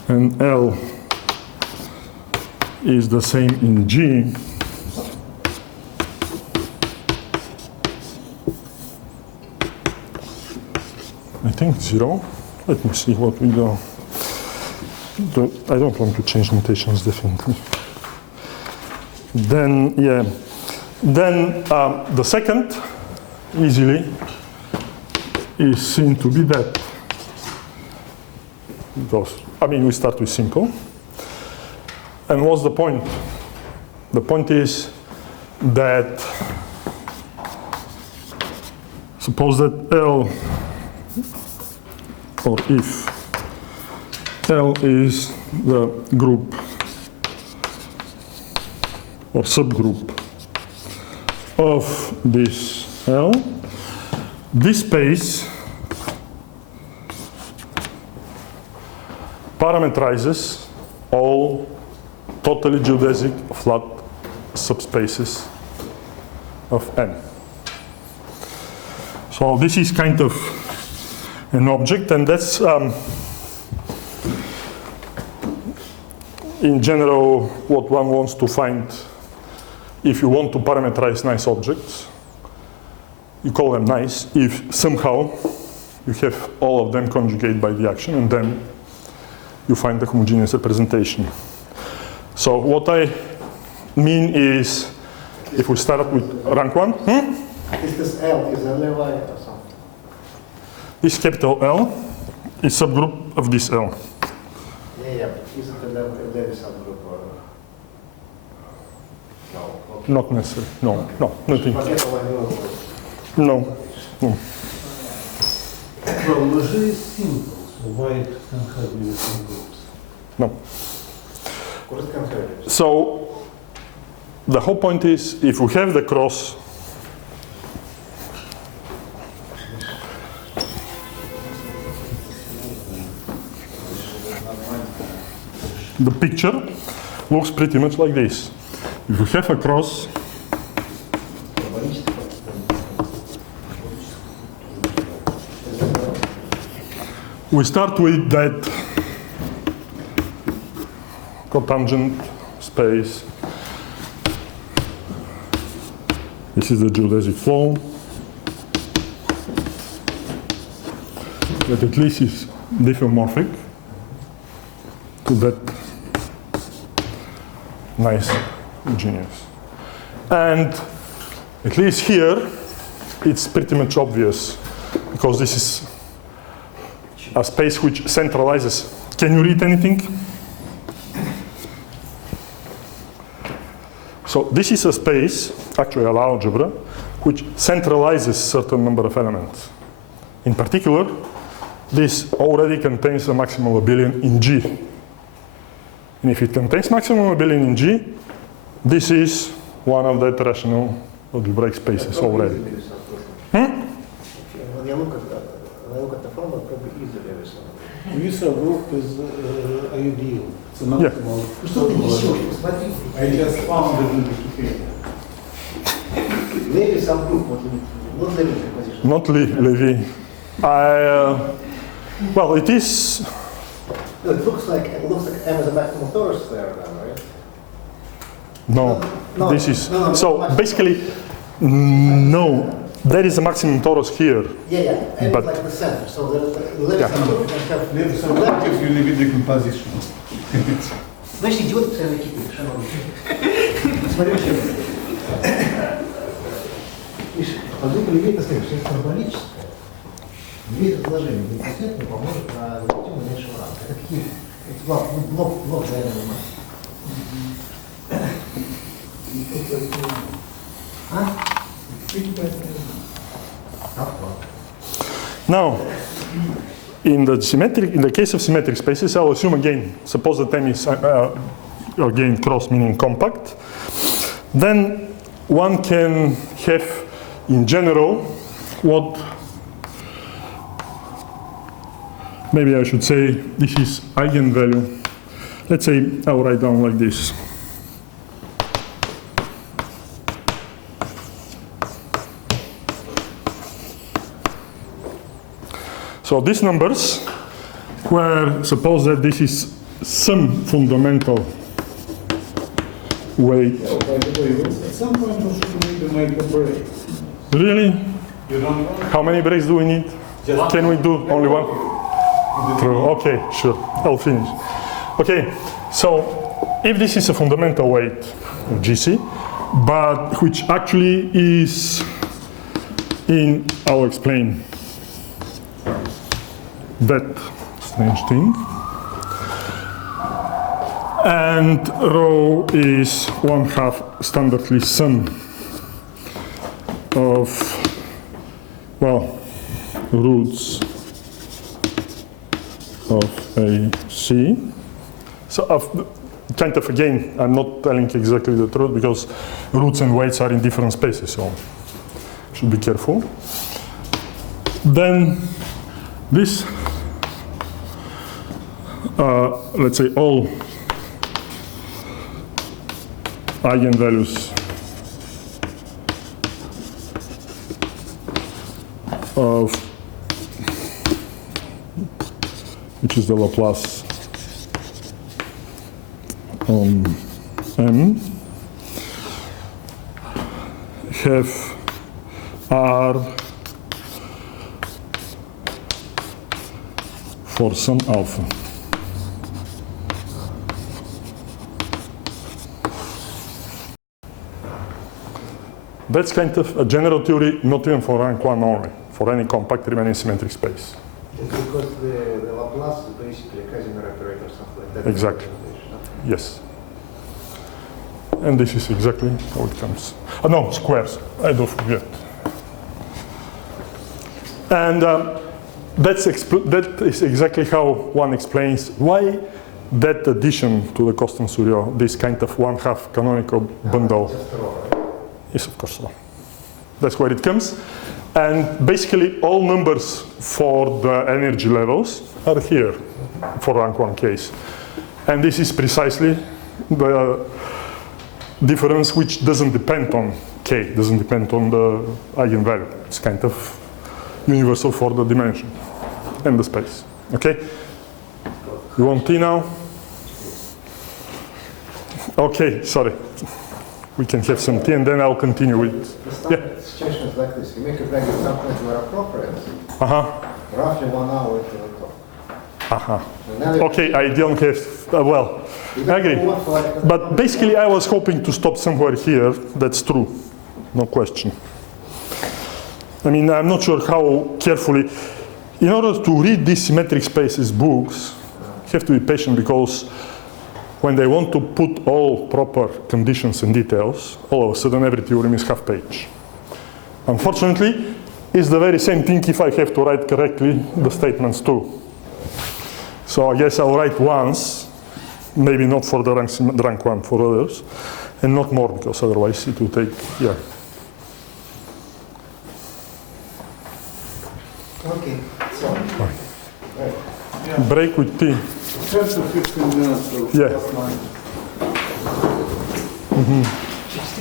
and L is the same in G, I think 0. Let me see what we do. I don't want to change notations definitely. Then, yeah. Then the second, easily, is seen to be that. Because I mean, we start with simple. And what's the point? The point is that suppose that L, or if L is the group or subgroup of this L, this space parameterizes all totally geodesic flat subspaces of N. So this is kind of an object, and that's in general what one wants to find if you want to parameterize nice objects. You call them nice if somehow you have all of them conjugate by the action, and then you find the homogeneous representation. So what I mean is, if we start with rank 1, Is this L, is L Levi or something? this capital L is subgroup of this L. Yeah, but is it a Levi subgroup or no? Okay. Not necessarily. No, no, nothing. Forget all I know. No, no. Well, Leger is simple, so why it can have different groups? No. Of course it can have it. So the whole point is, if we have the cross the picture looks pretty much like this. If we have a cross, we start with that cotangent space. This is the geodesic flow. That at least is diffeomorphic to that nice homogeneous. And at least here, it's pretty much obvious, because this is a space which centralizes. Can you read anything? So this is a space, actually an algebra, which centralizes certain number of elements. In particular, this already contains a maximal abelian in G. And if it contains maximum abelian in G, this is one of the rational algebraic spaces already. When you look at the formula, probably is a Levi subgroup. This group is ideal. It's a maximal. Что ты несешь? Посмотри. I just found it in Wikipedia. Levi subgroup, what Levi composition? Not Levi. Well, it is. No, it looks like M is a maximum torus there, then, right? No, No, this is. no, So maximum. basically, no, there is a maximum torus here. Yeah, M But- is like the center. So the Levi Yeah. subgroup can have. Levi subgroup gives you Levi decomposition. Значит, идиот все накипит, шановный. Смотри, что. Видишь, подруга Левей, так сказать, что это параболическое. Левей это положение действительно поможет на результативу меньшего ранга. Это какие? Это блок заявленный Now, in the case of symmetric spaces, I'll assume again, suppose the term is again cross, meaning compact. Then one can have, in general, what maybe I should say this is eigenvalue. Let's say I'll write down like this. So these numbers, where suppose that this is some fundamental weight. Oh, by the way, at some point we should maybe make a break. Really? You don't know? How many breaks do we need? Can we do only one? True. Okay, sure. I'll finish. Okay, so if this is a fundamental weight of GC, but which actually is in, I'll explain that strange thing. And rho is 1/2 standardly sum of, well, roots of AC. So kind of again, I'm not telling exactly the truth because roots and weights are in different spaces, so should be careful. Then this, let's say all eigenvalues of, which is the Laplace on M, have R for some alpha. That's kind of a general theory, not even for rank 1 only, for any compact Riemannian symmetric space. It's because the Laplace is basically a Casimir operator, something like that. Exactly. Yes. And this is exactly how it comes. Oh, no, squares. I don't forget. And that is exactly how one explains why that addition to the Kostant-Souriau, this kind of 1/2 canonical bundle, is of course so. That's where it comes. And basically all numbers for the energy levels are here for rank 1 case. And this is precisely the difference which doesn't depend on K, doesn't depend on the eigenvalue. It's kind of universal for the dimension and the space. Okay? You want T now? Okay, sorry. We can have some tea and then I'll continue with. The standard situation is like this. You make a bracket something where appropriate, roughly 1 hour to the top. Okay, I don't have, well, I agree. But basically I was hoping to stop somewhere here. That's true, no question. I mean, I'm not sure how carefully. In order to read these symmetric spaces books, you have to be patient because when they want to put all proper conditions and details, all of a sudden every theorem is half page. Unfortunately, it's the very same thing if I have to write correctly the statements too. So I guess I'll write once, maybe not for the rank 1, for others, and not more because otherwise it will take, yeah. Okay, so. Right. Break with tea. 10 to 15 minutes of Yeah. last night.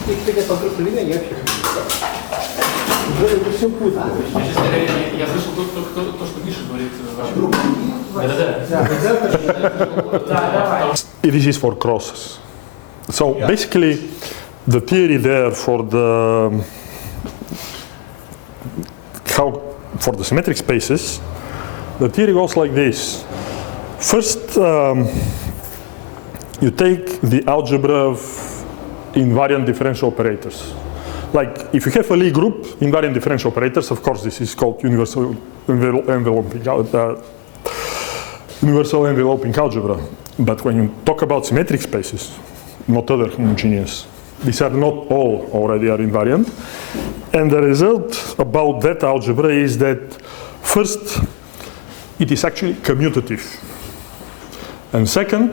Теперь вокруг меня я вообще уже все путаю. Я слышал то, что Миша говорит. Да-да-да. This is for crosses. So basically, the theory there for the for the symmetric spaces, the theory goes like this. First, you take the algebra of invariant differential operators. Like if you have a Lie group, invariant differential operators, of course this is called universal enveloping algebra. But when you talk about symmetric spaces, not other homogeneous, these are not all already are invariant. And the result about that algebra is that first, it is actually commutative. And second,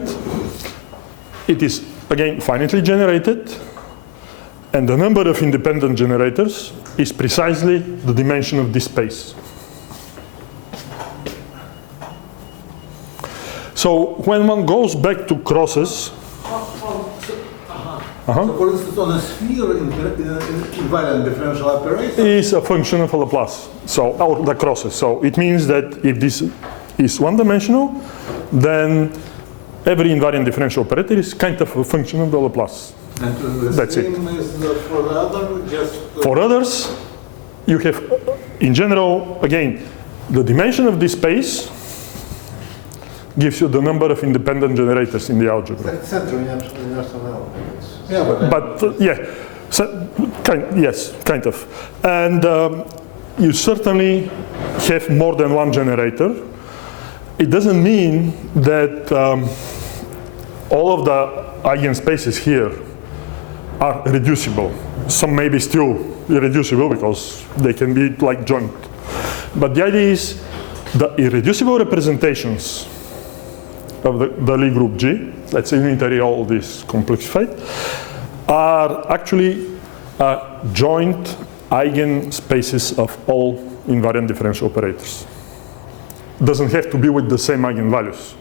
it is again finitely generated, and the number of independent generators is precisely the dimension of this space. So when one goes back to crosses, So for instance, on a sphere, invariant differential operator is a function of a Laplace, so or the crosses. So it means that if this is one-dimensional, then every invariant differential operator is kind of a function of the Laplace. and the That's it. same is for the other, just For others, you have, in general, again, the dimension of this space gives you the number of independent generators in the algebra. Центр universal element. yeah, but Yeah, so, yes, kind of. And you certainly have more than one generator. It doesn't mean that all of the eigenspaces here are reducible. Some may be still irreducible because they can be like joint. But the idea is the irreducible representations of the Lie group G, let's say unitary, all this complexified, are actually joint eigenspaces of all invariant differential operators. Doesn't have to be with the same eigenvalues,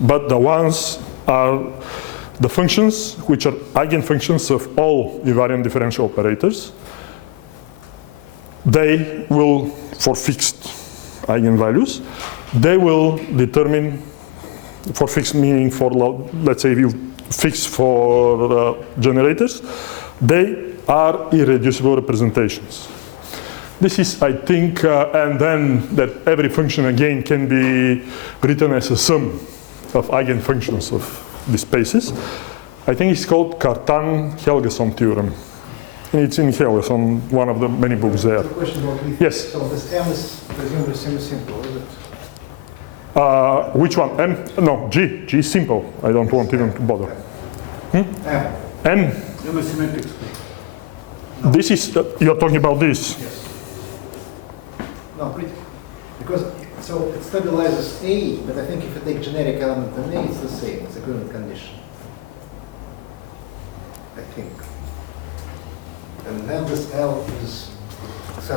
but the ones are the functions which are eigenfunctions of all invariant differential operators. They will, for fixed eigenvalues, they will determine, for fixed meaning for, let's say if you fix for generators, they are irreducible representations. This is, I think, and then that every function again can be written as a sum of eigenfunctions of the spaces. I think it's called Carton-Helgeson theorem. And it's in Helgeson, one of the many books there. So question about Lie. Yes. So this M is presumably semi-simple, is it? Which one? M? No, G. G is simple. I don't want even to bother. M. M. Symmetric. This is, you're talking about this. Yes. No, pretty. Because so it stabilizes A, but I think if you take generic element in A, it's the same. It's equivalent condition. I think. And then this L is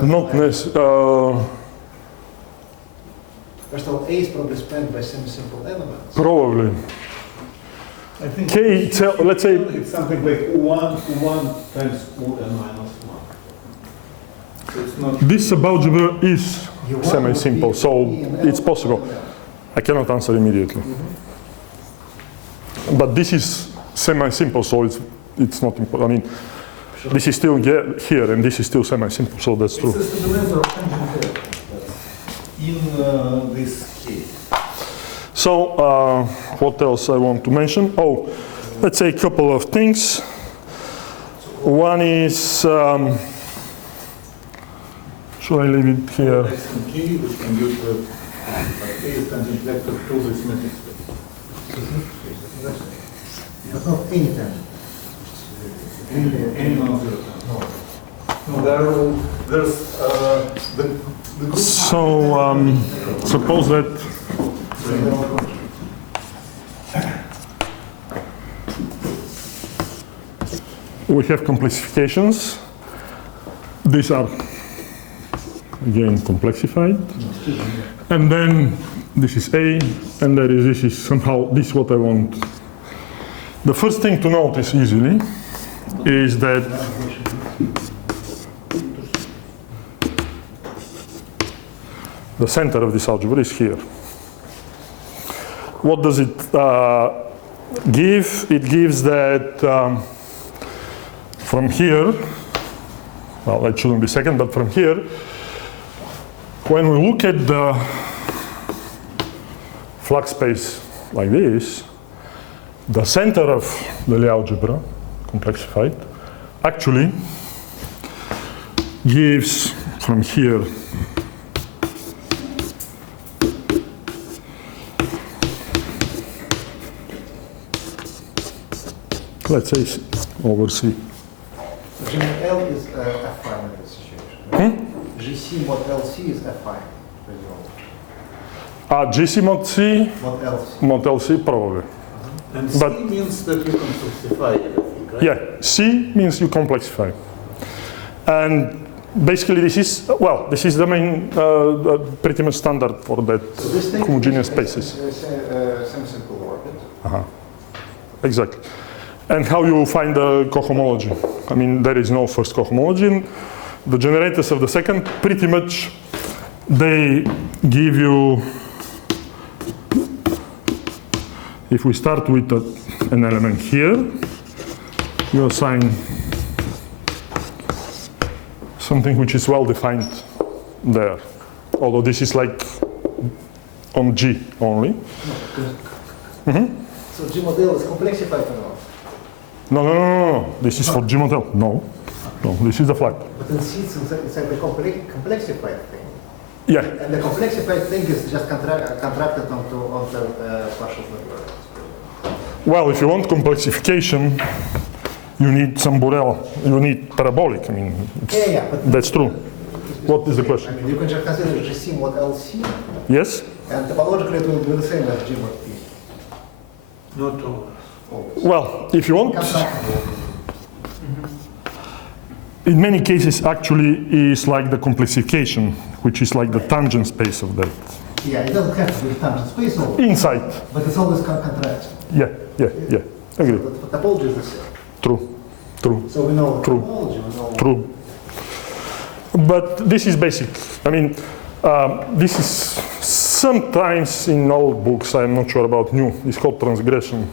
Not necessarily. First of all, A is probably spanned by semi-simple elements. Probably. I think K itself, let's say, it's something like 1 times UN minus 1. So it's not. this algebra is U1 semi-simple, would be so E and L it's possible. and L. I cannot answer immediately. But this is semi-simple, so it's not important. I mean, this is still here, and this is still semi-simple, so that's true. It's a stabilizer of tangent in this case. So, what else I want to mention? Oh, let's say a couple of things. One is, should I leave it here? G, which can use the A tangent vector to the symmetric space. But not any tangent. Any non-zero tangent. No, there's the group. So, suppose that we have complexifications. These are again complexified, and then this is A, and this is somehow this is what I want. The first thing to notice easily is that the center of this algebra is here. What does it give? It gives that from here, well, it shouldn't be second, but from here, when we look at the flux space like this, the center of the Lie algebra, complexified, actually gives from here let's say over C. L is affine in this situation. GC mod LC is affine. GC mod C, Mod LC. mod LC, probably. And C But- means that you complexify everything, right? Yeah, C means you complexify. And basically this is, well, this is the main, pretty much standard for that So this thing homogeneous is spaces. semi-simple orbit. Exactly. And how you find the cohomology? I mean, there is no first cohomology. The generators of the second, pretty much, they give you, if we start with an element here, you assign something which is well defined there. Although this is like on G only. So G model is complexified or not? No. This is for G model. No, this is the flat. But in C it's inside the complexified thing. Yeah, And the complexified thing is just contracted onto partial flat. well, if you want complexification, you need some Borel, you need parabolic. I mean, but that's true. What is the question? I mean, you can just consider G symbol LC, Yes? and topologically it will be the same as G mod P. Not all. Well, if you want, Constructible. in many cases actually is like the complexification, which is like the tangent space of that. Yeah, it doesn't have to be tangent space always, Inside. but it's always contracted. Yeah. Agree. So the topology is the same. True. So we know the True. topology, we know. True. But this is basic. I mean, this is sometimes in old books, I'm not sure about new, it's called transgression.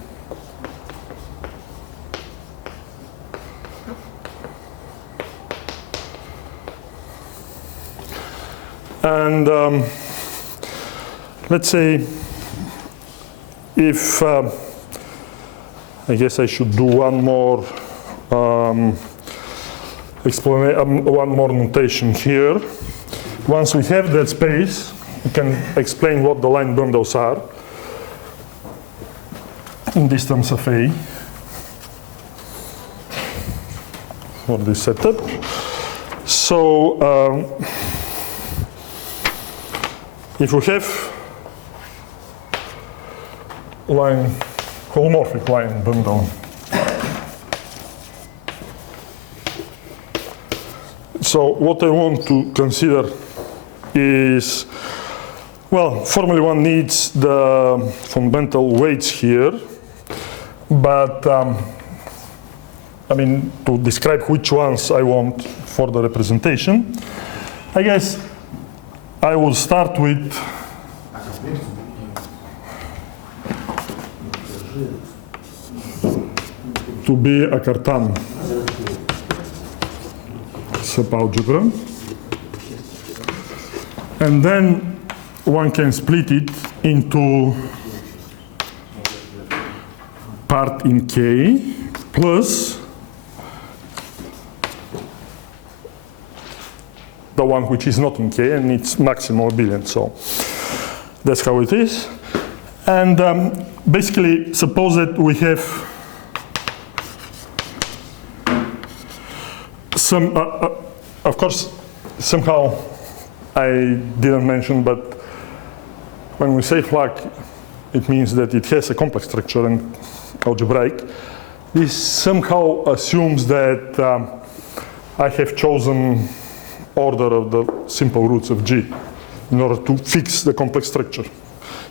And let's say if, I guess I should do one more one more notation here. Once we have that space, we can explain what the line bundles are in these terms of A for this setup. So if we have line, holomorphic line bundle, so what I want to consider is, well, formally one needs the fundamental weights here, but I mean, to describe which ones I want for the representation, I guess I will start with to be a Carton subalgebra, and then one can split it into part in K plus the one which is not in K and it's maximal abelian. So that's how it is. And basically, suppose that we have some, of course, somehow I didn't mention, but when we say flag, it means that it has a complex structure and algebraic. This somehow assumes that I have chosen order of the simple roots of G in order to fix the complex structure.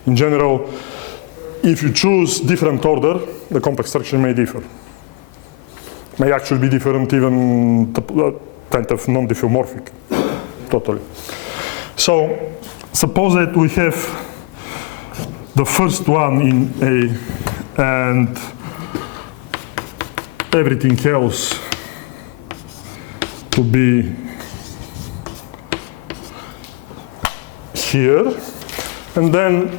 In general, if you choose different order, the complex structure may differ. May actually be different, even kind of non-diffeomorphic, totally. So suppose that we have the first one in A and everything else to be here, and then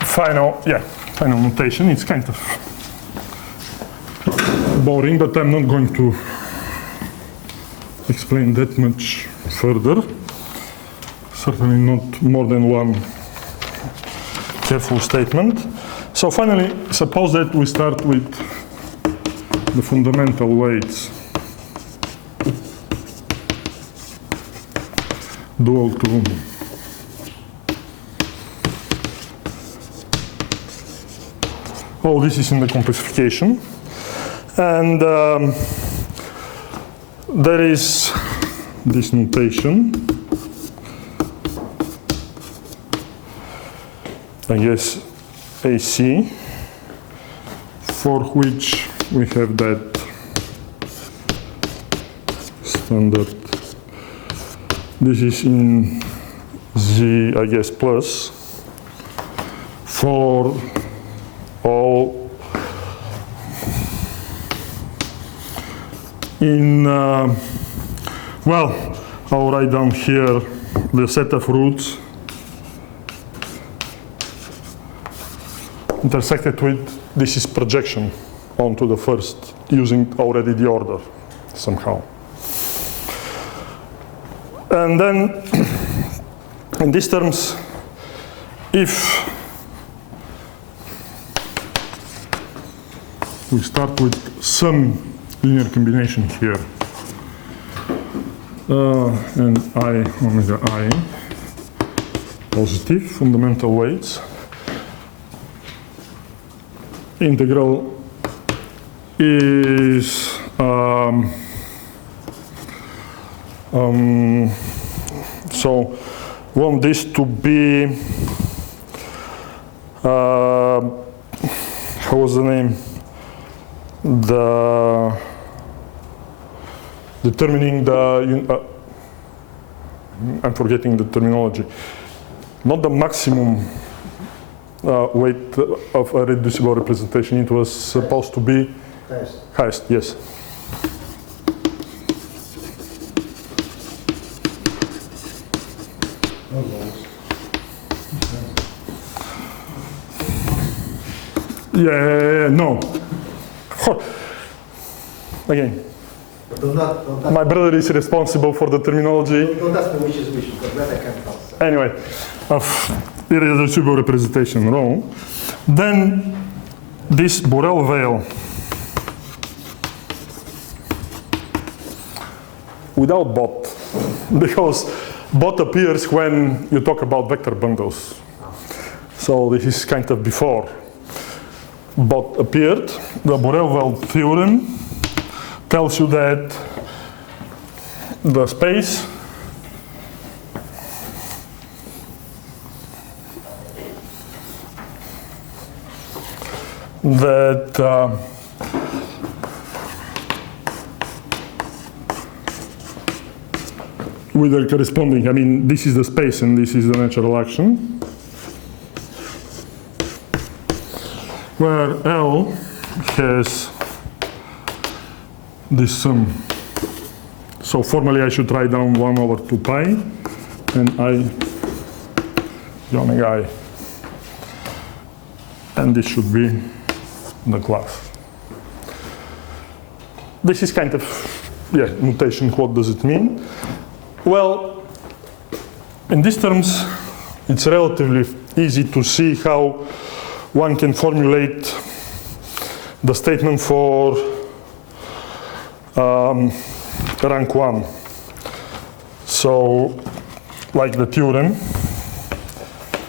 final notation. It's kind of boring, but I'm not going to explain that much further. Certainly not more than one careful statement. So finally, suppose that we start with the fundamental weights dual to all this is in the complexification, and there is this notation, I guess AC, for which we have that standard. This is in Z, I guess, plus for all in, well, I'll write down here the set of roots intersected with, this is projection onto the first, using already the order somehow. And then, in these terms, if we start with some linear combination here. And I, omega I, positive fundamental weights. Integral is so want this to be how was the name? The determining the I'm forgetting the terminology. Not the maximum weight of a reducible representation. It was supposed to be highest. Yes. Yeah, no. Again, my brother is responsible for the terminology. Don't ask me which is which, because that I can't answer. Anyway, of irreducible representation rho. Then this Borel veil without bot, because bot appears when you talk about vector bundles. So this is kind of before bot appeared. The Borel veil theorem tells you that the space that with the corresponding, I mean, this is the space and this is the natural action, where L has this sum. So formally I should write down 1 over 2 pi and I, the omega I. And this should be the class. This is kind of, yeah, notation. What does it mean? Well, in these terms, it's relatively easy to see how one can formulate the statement for rank 1. So, like the theorem,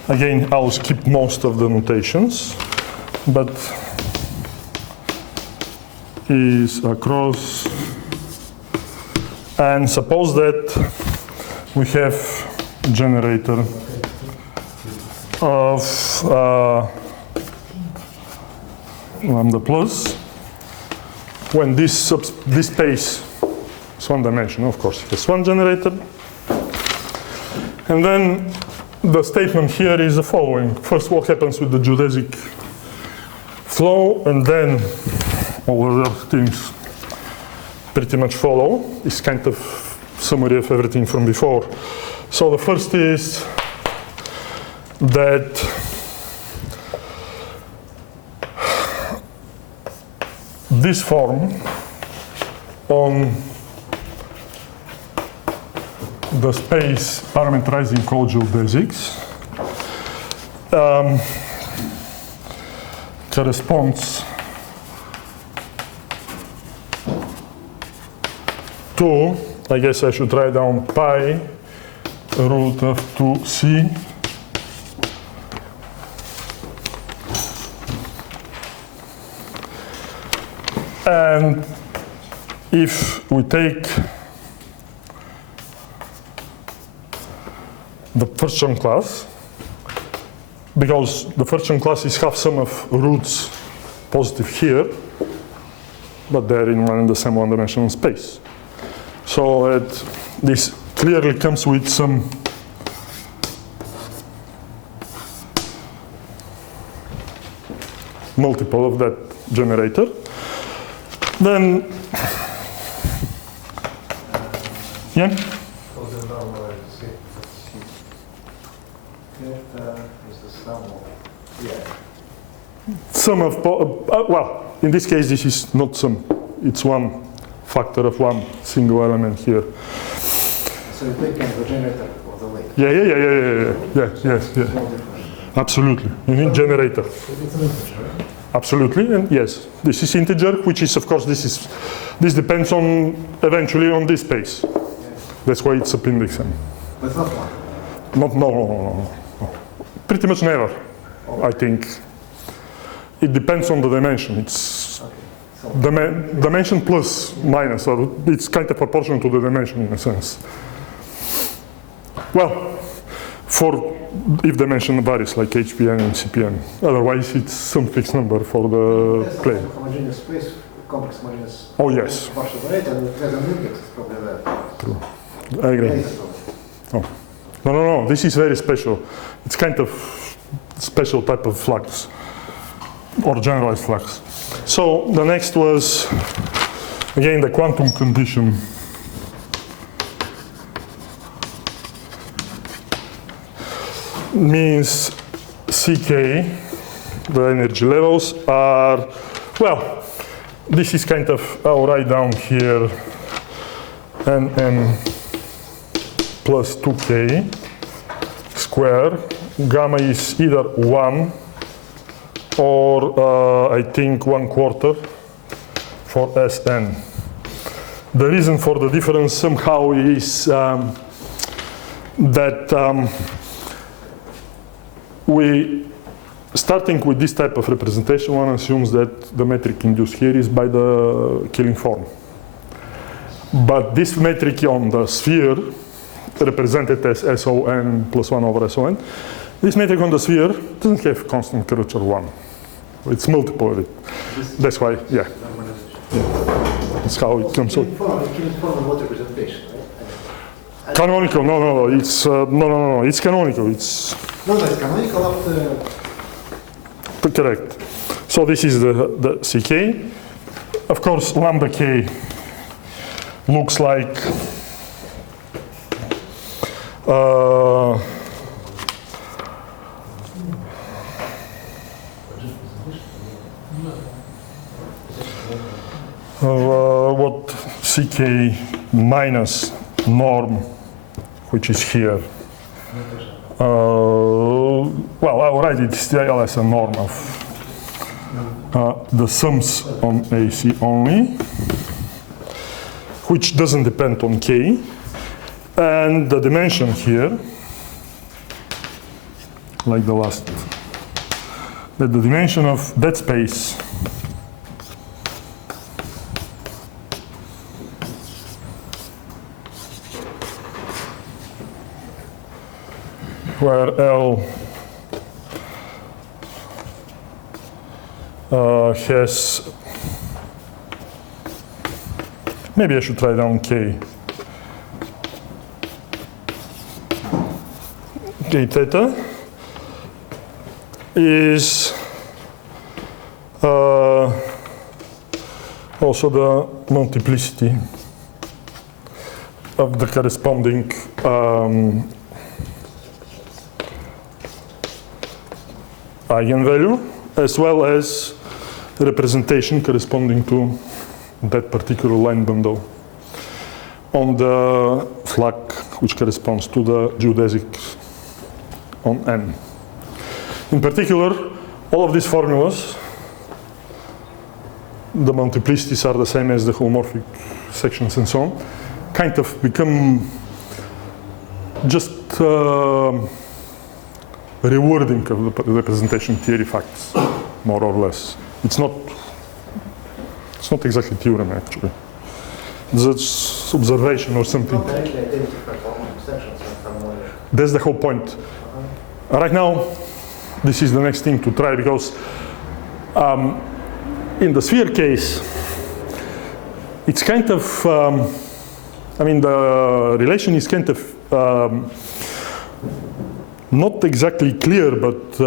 again, I'll skip most of the notations, but is across, and suppose that we have generator of lambda plus, when this space is one dimensional, of course, it has one generator, and then the statement here is the following. First, what happens with the geodesic flow, and then all other things pretty much follow. It's kind of summary of everything from before. So the first is that this form on the space parameterizing cogeodesics corresponds to, I guess I should write down pi root of 2c and if we take the first term class, because the first term class is half sum of roots positive here, but they're in the same one-dimensional space. So this clearly comes with some multiple of that generator. Then, yeah? Sum of, well, in this case, this is not sum. It's one factor of one single element here. So you take kind of a generator of the weight. Yeah. Yes. Absolutely. You need generator. It's an integer. Absolutely, and yes, this is integer, which is, of course, this depends on, eventually, on this space. That's why it's appendix n. But not one. No. Pretty much never, I think. It depends on the dimension. It's dimension plus minus, or it's kind of proportional to the dimension in a sense. Well, if dimension varies like HPN and CPN. Otherwise, it's some fixed number for the plane. Homogeneous space, complex homogeneous. Oh, yes. Partial variety, and it has an index, it's probably that. True. I agree. Oh. No. This is very special. It's kind of special type of flux, or generalized flux. So the next was, again, the quantum condition. Means CK, the energy levels are, well, this is kind of, I'll write down here, NM plus 2K square. Gamma is either 1 or I think 1/4 for Sn. The reason for the difference somehow is that starting with this type of representation, one assumes that the metric induced here is by the Killing form. But this metric on the sphere, represented as SON plus 1 over SON, this metric on the sphere doesn't have constant curvature 1. It's multiple of it. That's why, yeah. That's how it comes out. Killing form of what representation, right? Canonical, no. It's no. It's canonical. It's it's canonical after. Correct. So this is the CK. Of course, lambda K looks like what CK minus norm, which is here. Well, I'll write it still as a norm of the sums on AC only, which doesn't depend on K, and the dimension here, like the last, that the dimension of that space where L has, maybe I should try down K. K theta is also the multiplicity of the corresponding eigenvalue, as well as the representation corresponding to that particular line bundle on the flag, which corresponds to the geodesic on N. In particular, all of these formulas, the multiplicities are the same as the holomorphic sections and so on, kind of become just rewording of the representation theory facts, more or less. It's not exactly theorem, actually. It's just observation or something. That's the whole point. Right now, this is the next thing to try, because in the sphere case, it's kind of, the relation is kind of not exactly clear, but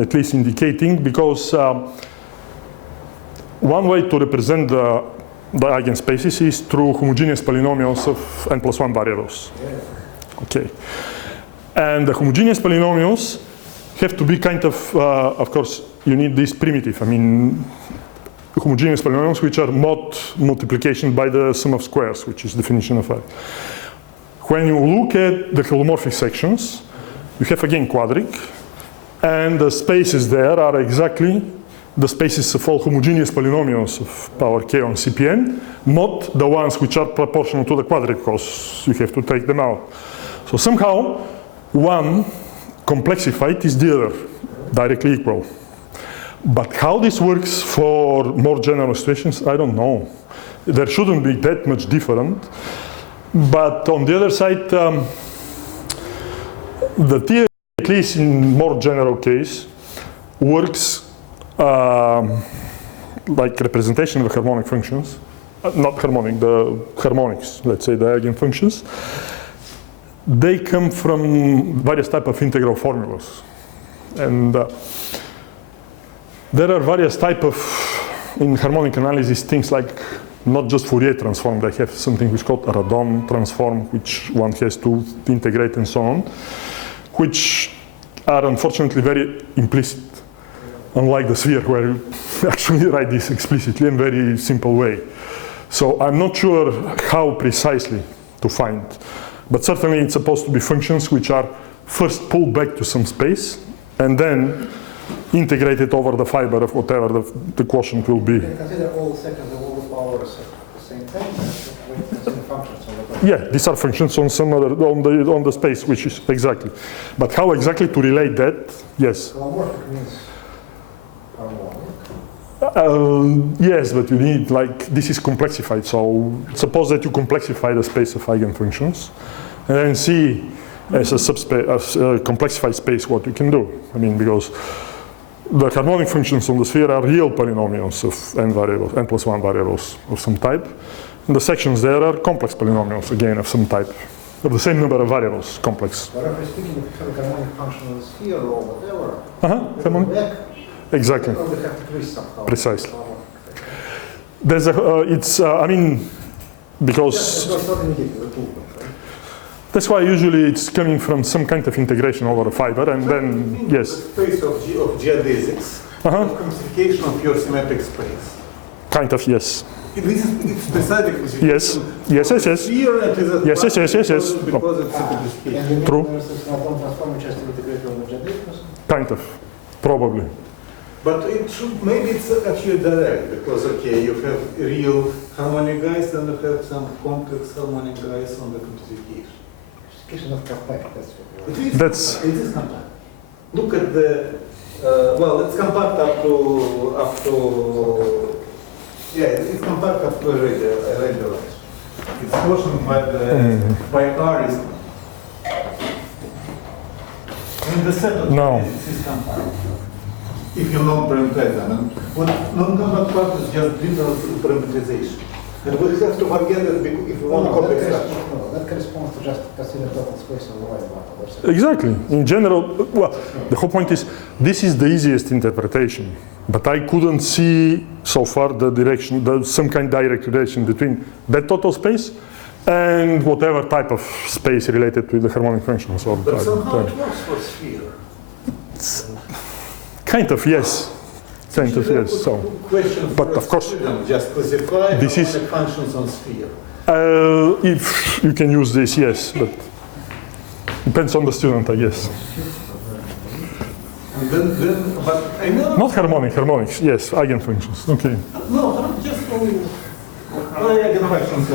at least indicating, because one way to represent the eigenspaces is through homogeneous polynomials of n+1 variables. Okay. And the homogeneous polynomials have to be kind of course, you need this primitive. Homogeneous polynomials which are mod multiplication by the sum of squares, which is definition of that. When you look at the holomorphic sections, you have again quadric, and the spaces there are exactly the spaces of all homogeneous polynomials of power k on Cpn, not the ones which are proportional to the quadratic, because you have to take them out. So somehow, one complexified is the other, directly equal. But how this works for more general situations, I don't know. There shouldn't be that much different. But on the other side, the theory, at least in more general case, works like representation of the harmonic functions. Not harmonic, the harmonics, let's say the eigenfunctions. They come from various types of integral formulas. And there are various types of, in harmonic analysis, things like not just Fourier transform, they have something which is called a Radon transform, which one has to integrate and so on, which are unfortunately very implicit, unlike the sphere where you actually write this explicitly in a very simple way. So I'm not sure how precisely to find, but certainly it's supposed to be functions which are first pulled back to some space and then integrated over the fiber of whatever the quotient will be. You can consider all seconds of all the powers at the same time, and functions. Yeah, these are functions on some other, on the space, which is exactly. But how exactly to relate that? Yes. Holomorphic means harmonic. Yes, but you need, like, this is complexified. So suppose that you complexify the space of eigenfunctions and then see as a subspace, as a complexified space, what you can do. I mean, because the harmonic functions on the sphere are real polynomials of n variables, n plus 1 variables of some type. And the sections there are complex polynomials, again, of some type, of the same number of variables, complex. But roughly speaking, if you have a harmonic function on the sphere or whatever, Harmonic. back, Exactly. you only have to twist somehow. Precisely. There's a, I mean, because That's not immediately the tool, right? that's why usually it's coming from some kind of integration over a fiber, and then, yes. The space of geodesics, the complexification of your symmetric space. Kind of, yes. This is it's precisely Yes. Yes, yes, yes. Here it is a Yes, yes, yes, yes, yes. because it's simplification. And the True. versus Radon transform just integrated over geodesics. Kind of, probably. But it should, maybe it's actually direct, because okay, you have real harmonic guys and you have some complex harmonic guys on the complexification. It's not compact, that's what It is, That's- it is compact. Look at the, well, it's compact up to, yeah, it's compact up to a radial. It's quotient by the, by R is, in the set of No. this is compact. If you non-parameterize them. And what non-compact part is just different parameterization. And we have to forget that if we want to copy structure. that corresponds to just consider total space of the y bar. Exactly. In general, well, the whole point is this is the easiest interpretation, but I couldn't see so far the direction, some kind of direct relation between that total space and whatever type of space related to the harmonic functions. Or But somehow it works for sphere. kind of, yes. Kind of, yes. So, Question but for of course, student, just classify this is- harmonic functions on sphere. if you can use this, yes, but depends on the student, I guess. And then, but I know. Not harmonics, yes, eigenfunctions. Okay. No, just only. Eigenfunctions.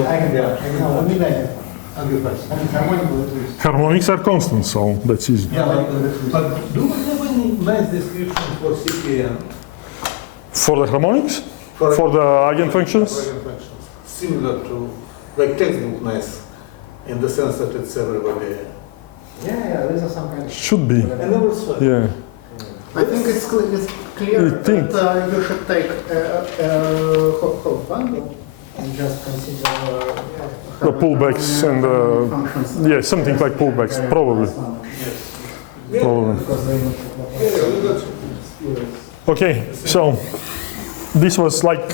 Harmonics are constant, so that's easy. Yeah, but do we have any nice description for CPN? For the harmonics? For the eigenfunctions? Eigenfunctions. Similar to, like textbook nice, in the sense that it's everybody. Yeah, there is some kind of. Should be. I never saw it. Yeah. I think it's clear You think? that you should take whole bundle and just consider The pullbacks and functions. yeah, something like pullbacks, probably. Yeah, Probably. Because they would yeah, we got Okay, so this was like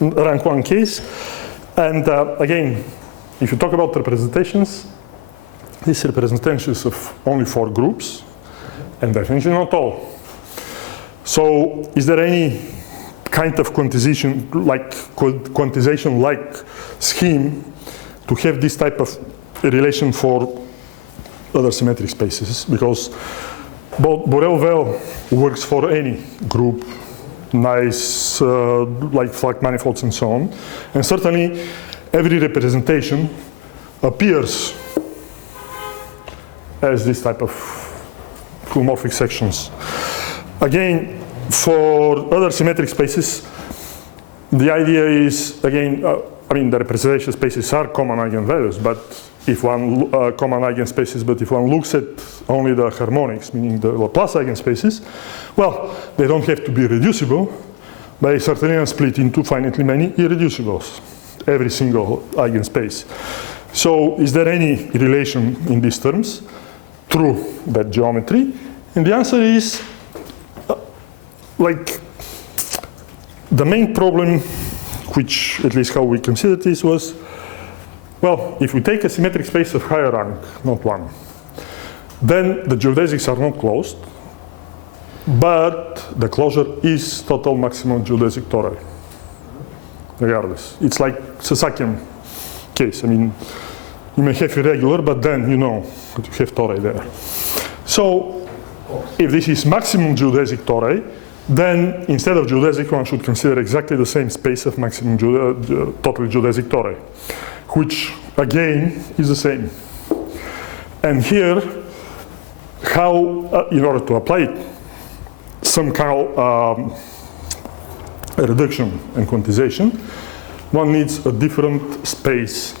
rank 1 case. And again, if you talk about representations, these representations of only 4 groups, and definitely not all. So is there any kind of quantization-like scheme to have this type of relation for other symmetric spaces? Because Borel-Well works for any group nice like flat manifolds and so on. And certainly every representation appears as this type of holomorphic sections. Again, for other symmetric spaces, the idea is, again, I mean, the representation spaces are common eigenvalues, but if one common eigenspaces, but if one looks at only the harmonics, meaning the Laplace eigenspaces, well, they don't have to be reducible, but they certainly are split into finitely many irreducibles, every single eigenspace. So is there any relation in these terms through that geometry? And the answer is, like, the main problem, which at least how we consider this was, well, if we take a symmetric space of higher rank, not 1, then the geodesics are not closed, but the closure is total maximum geodesic tori, regardless. It's like Sasakian case. I mean, you may have irregular, but then you know that you have tori there. So if this is maximum geodesic tori, then instead of geodesic, one should consider exactly the same space of maximum total geodesic tori, which again is the same. And here, how, in order to apply it, some kind of reduction and quantization, one needs a different space,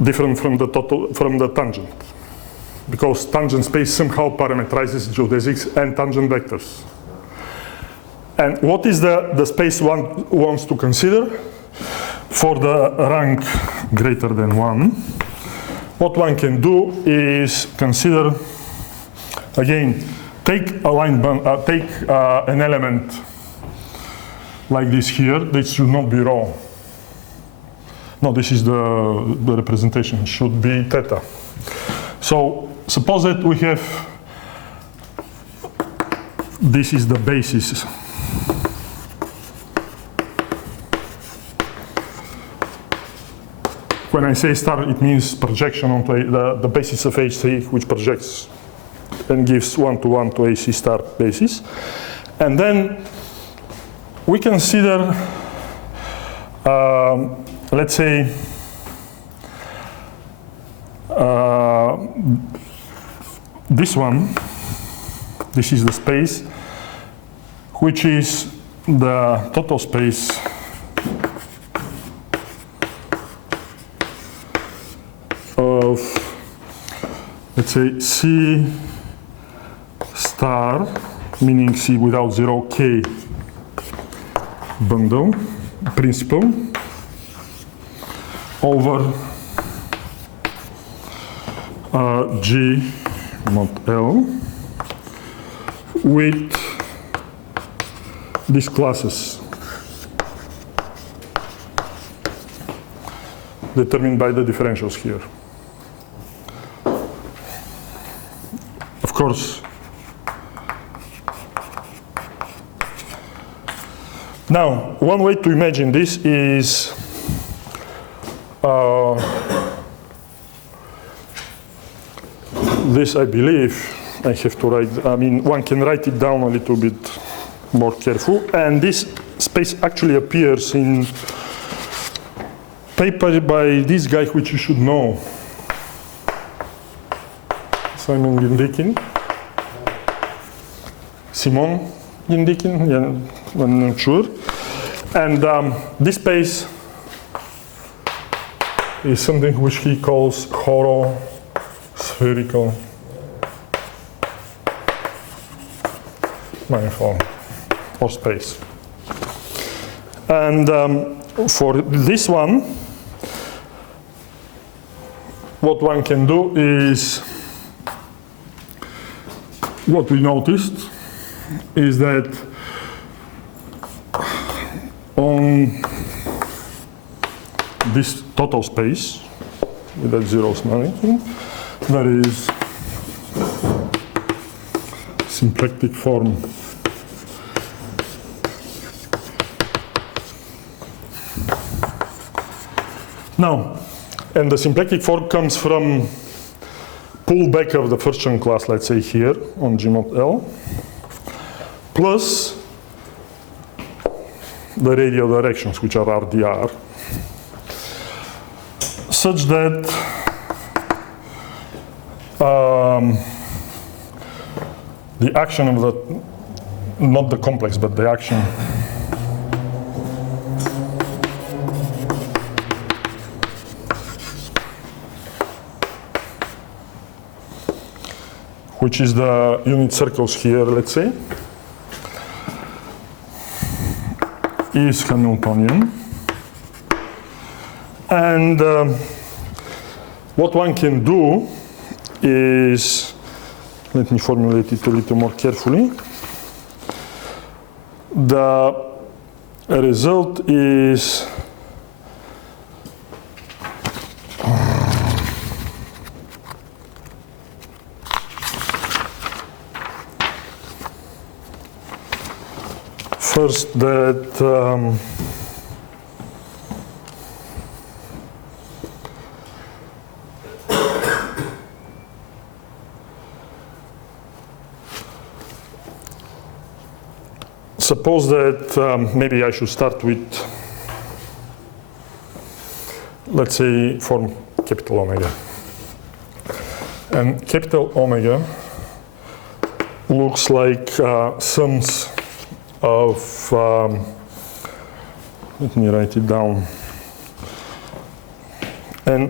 different from the tangent, because tangent space somehow parameterizes geodesics and tangent vectors. And what is the space one wants to consider for the rank greater than 1? What one can do is consider, again, take a line take an element like this here. This should not be rho. No, this is the representation. It should be theta. So suppose that we have, this is the basis. When I say star, it means projection onto the basis of HC, which projects and gives 1-to-1 to AC star basis. And then we consider, let's say, this one. This is the space, which is the total space of, let's say, C star, meaning C without 0, K bundle, principal, over G mod L with these classes determined by the differentials here. Of course, now one way to imagine this is this, I believe, I have to write, I mean, one can write it down a little bit more careful. And this space actually appears in paper by this guy, which you should know, Simon Gindikin, Simon Gindikin, yeah, I'm not sure. And this space is something which he calls holospherical manifold or space. And for this one, what one can do is, what we noticed is that on this total space, with that zeros management, there is symplectic form now, and the symplectic form comes from pullback of the first chunk class, let's say here on G mod L, plus the radial directions, which are RdR, such that the action of the, not the complex, but the action which is the unit circles here, let's say, is Hamiltonian. And what one can do is, let me formulate it a little more carefully. The result is first that suppose that maybe I should start with, let's say, form capital omega. And capital omega looks like sums of, let me write it down, Ni,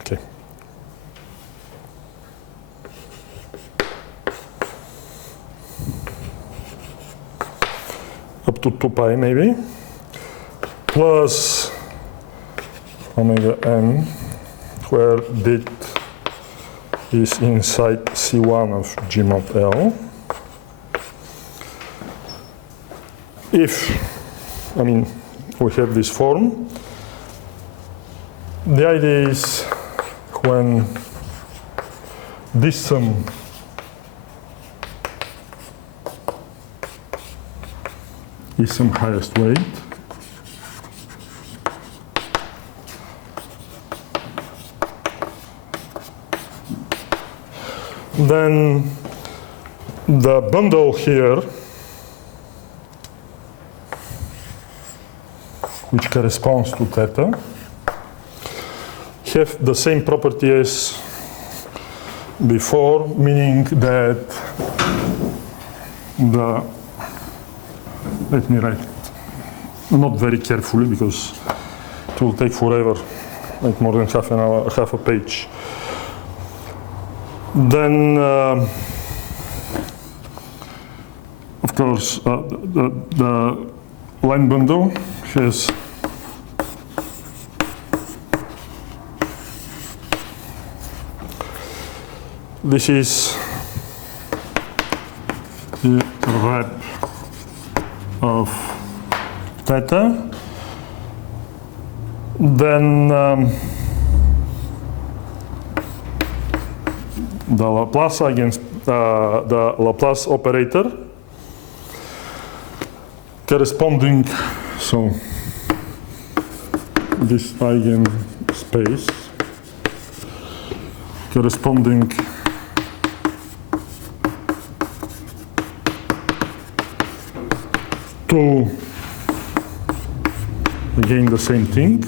okay, up to 2 pi maybe, plus omega n, where dit is inside C1 of G mod L. If, I mean, we have this form, the idea is when this sum is some highest weight, then the bundle here, which corresponds to theta, have the same property as before, meaning that the, let me write it, not very carefully because it will take forever, like more than half an hour, half a page. Then, of course, the line bundle has this is the wrap of theta. Then the Laplace against the Laplace operator corresponding, so this eigenspace corresponding to, again, the same thing.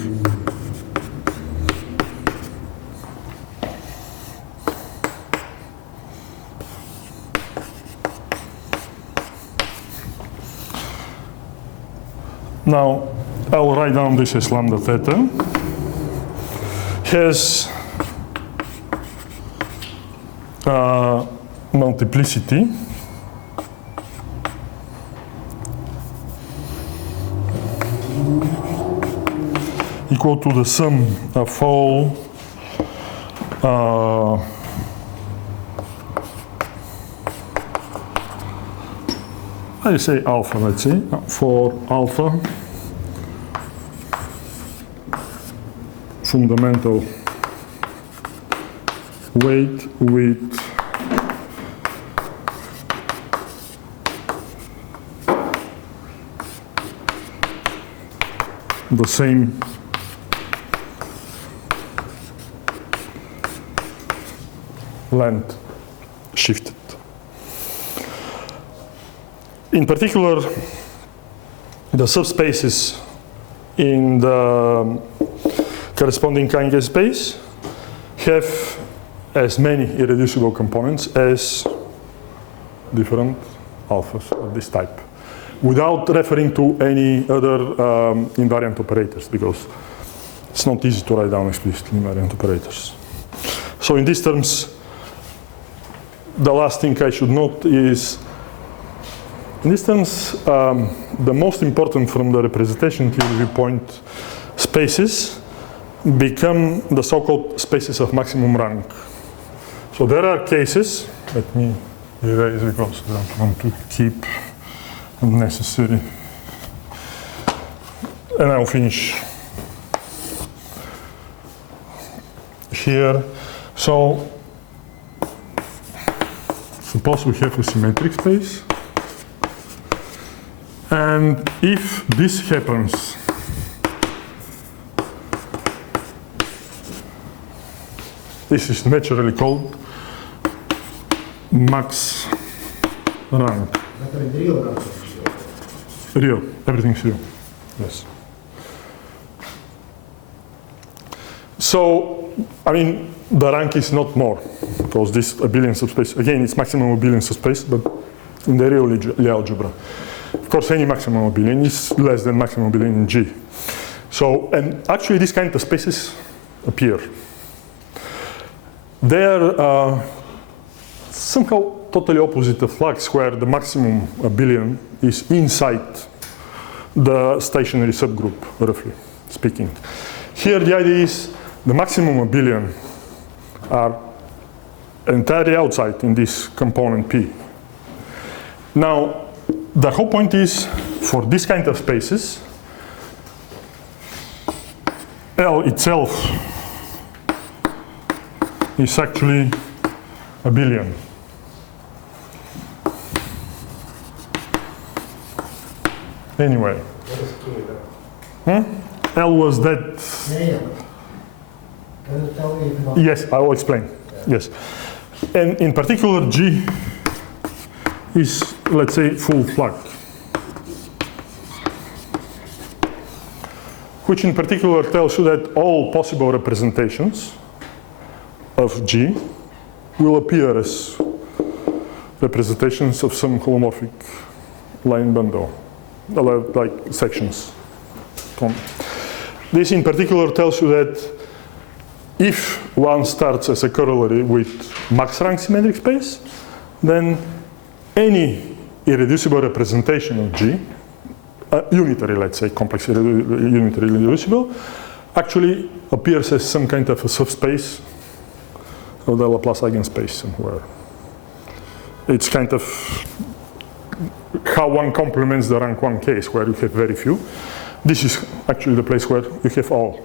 Now, I'll write down this as lambda theta. Has multiplicity equal to the sum of all I say alpha, let's say, for alpha fundamental weight with the same length shifted. in particular, the subspaces in the corresponding eigenspace have as many irreducible components as different alphas of this type, without referring to any other invariant operators, because it's not easy to write down explicitly invariant operators. So in these terms, the last thing I should note is, in these terms, the most important from the representation theory viewpoint spaces become the so-called spaces of maximum rank. So there are cases, let me erase because I don't want to keep unnecessary, and I'll finish here. So suppose we have a symmetric space, and if this happens, this is naturally called max rank. Real, everything's real, yes. So, I mean, the rank is not more, because this abelian subspace, again, it's maximum abelian subspace, but in the real algebra. Of course, any maximum abelian is less than maximum abelian in G. So, and actually these kind of spaces appear. They are somehow totally opposite of flux, where the maximum abelian is inside the stationary subgroup, roughly speaking. Here the idea is the maximum abelian are entirely outside in this component P. Now, the whole point is, for this kind of spaces, L itself is actually abelian. Anyway. L was that. Yes, I will explain. Yes. And in particular, G is, let's say, full flux, which in particular tells you that all possible representations of G will appear as representations of some holomorphic line bundle, like sections. This in particular tells you that if one starts as a corollary with max rank symmetric space, then any irreducible representation of G, unitary, let's say, complex unitary irreducible, actually appears as some kind of a subspace of the Laplace eigenspace somewhere. It's kind of how one complements the rank 1 case, where you have very few. This is actually the place where you have all.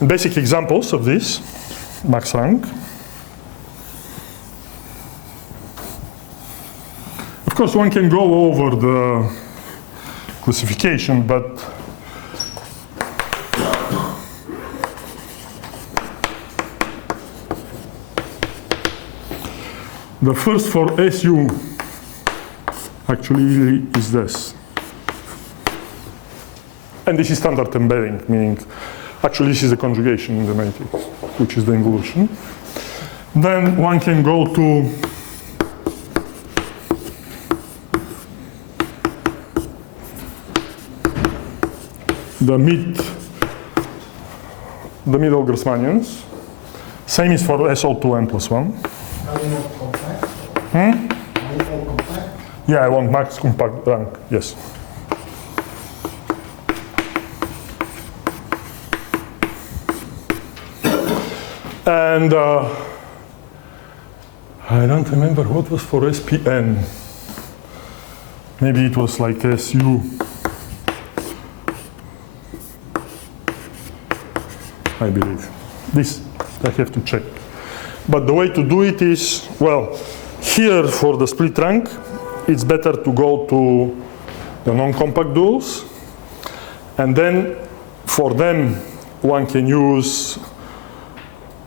And basic examples of this, max rank. Of course, one can go over the classification, but the first for SU actually is this. And this is standard embedding, meaning actually this is the conjugation in the matrix, which is the involution. Then one can go to the middle Grassmannians. Same is for SO2 n+1. Yeah, I want max compact rank, yes. And I don't remember what was for SPN. Maybe it was like SU. I believe. This I have to check. But the way to do it is, well, here for the split rank, it's better to go to the non-compact duals. And then for them, one can use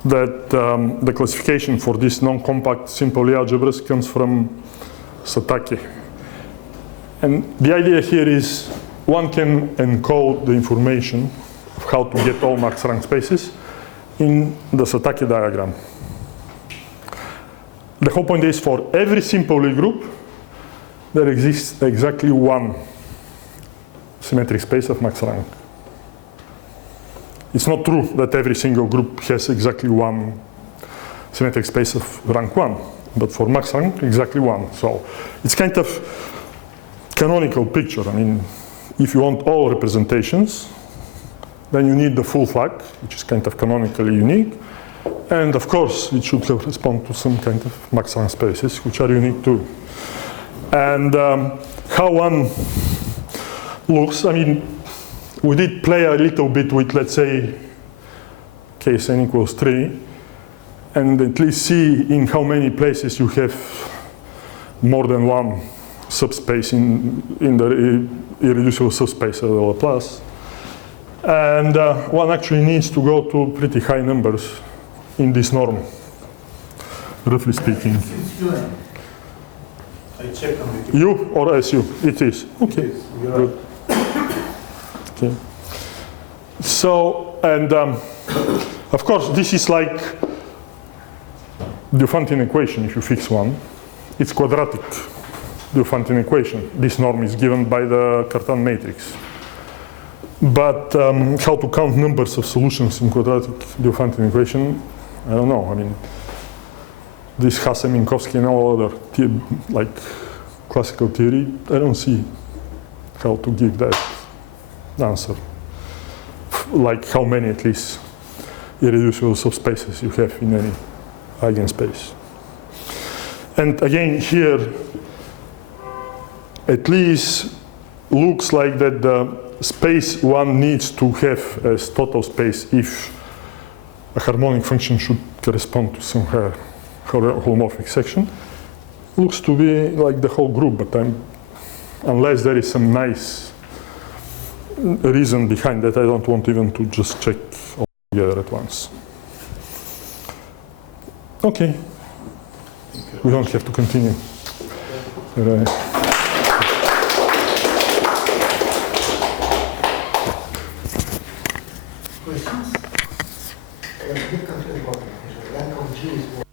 that the classification for these non-compact simple algebras comes from Satake. And the idea here is one can encode the information of how to get all max rank spaces in the Satake diagram. The whole point is for every simple Lie group, there exists exactly one symmetric space of max rank. It's not true that every single group has exactly one symmetric space of rank 1, but for max rank, exactly one. So it's kind of canonical picture. I mean, if you want all representations, then you need the full flag, which is kind of canonically unique. And of course, it should correspond to some kind of max rank spaces, which are unique too. And how one looks, I mean, we did play a little bit with, let's say, case n equals 3, and at least see in how many places you have more than one subspace in the irreducible subspace of the Laplace. And one actually needs to go to pretty high numbers in this norm, roughly speaking. I check on the U or SU? It is. Okay. Good. Okay. So, and of course, this is like the Diophantine equation if you fix one. It's quadratic Diophantine equation. This norm is given by the Carton matrix. But how to count numbers of solutions in quadratic Diophantine equation, I don't know. I mean, this Hasse-Minkowski and all other like classical theory, I don't see how to give that answer. Like how many at least irreducible subspaces you have in any eigenspace. And again here, at least looks like that the space one needs to have as total space if a harmonic function should correspond to some holomorphic section. Looks to be like the whole group, but unless there is some nice reason behind that, I don't want even to just check all together at once. Okay, we don't have to continue. Questions? Big concern about it.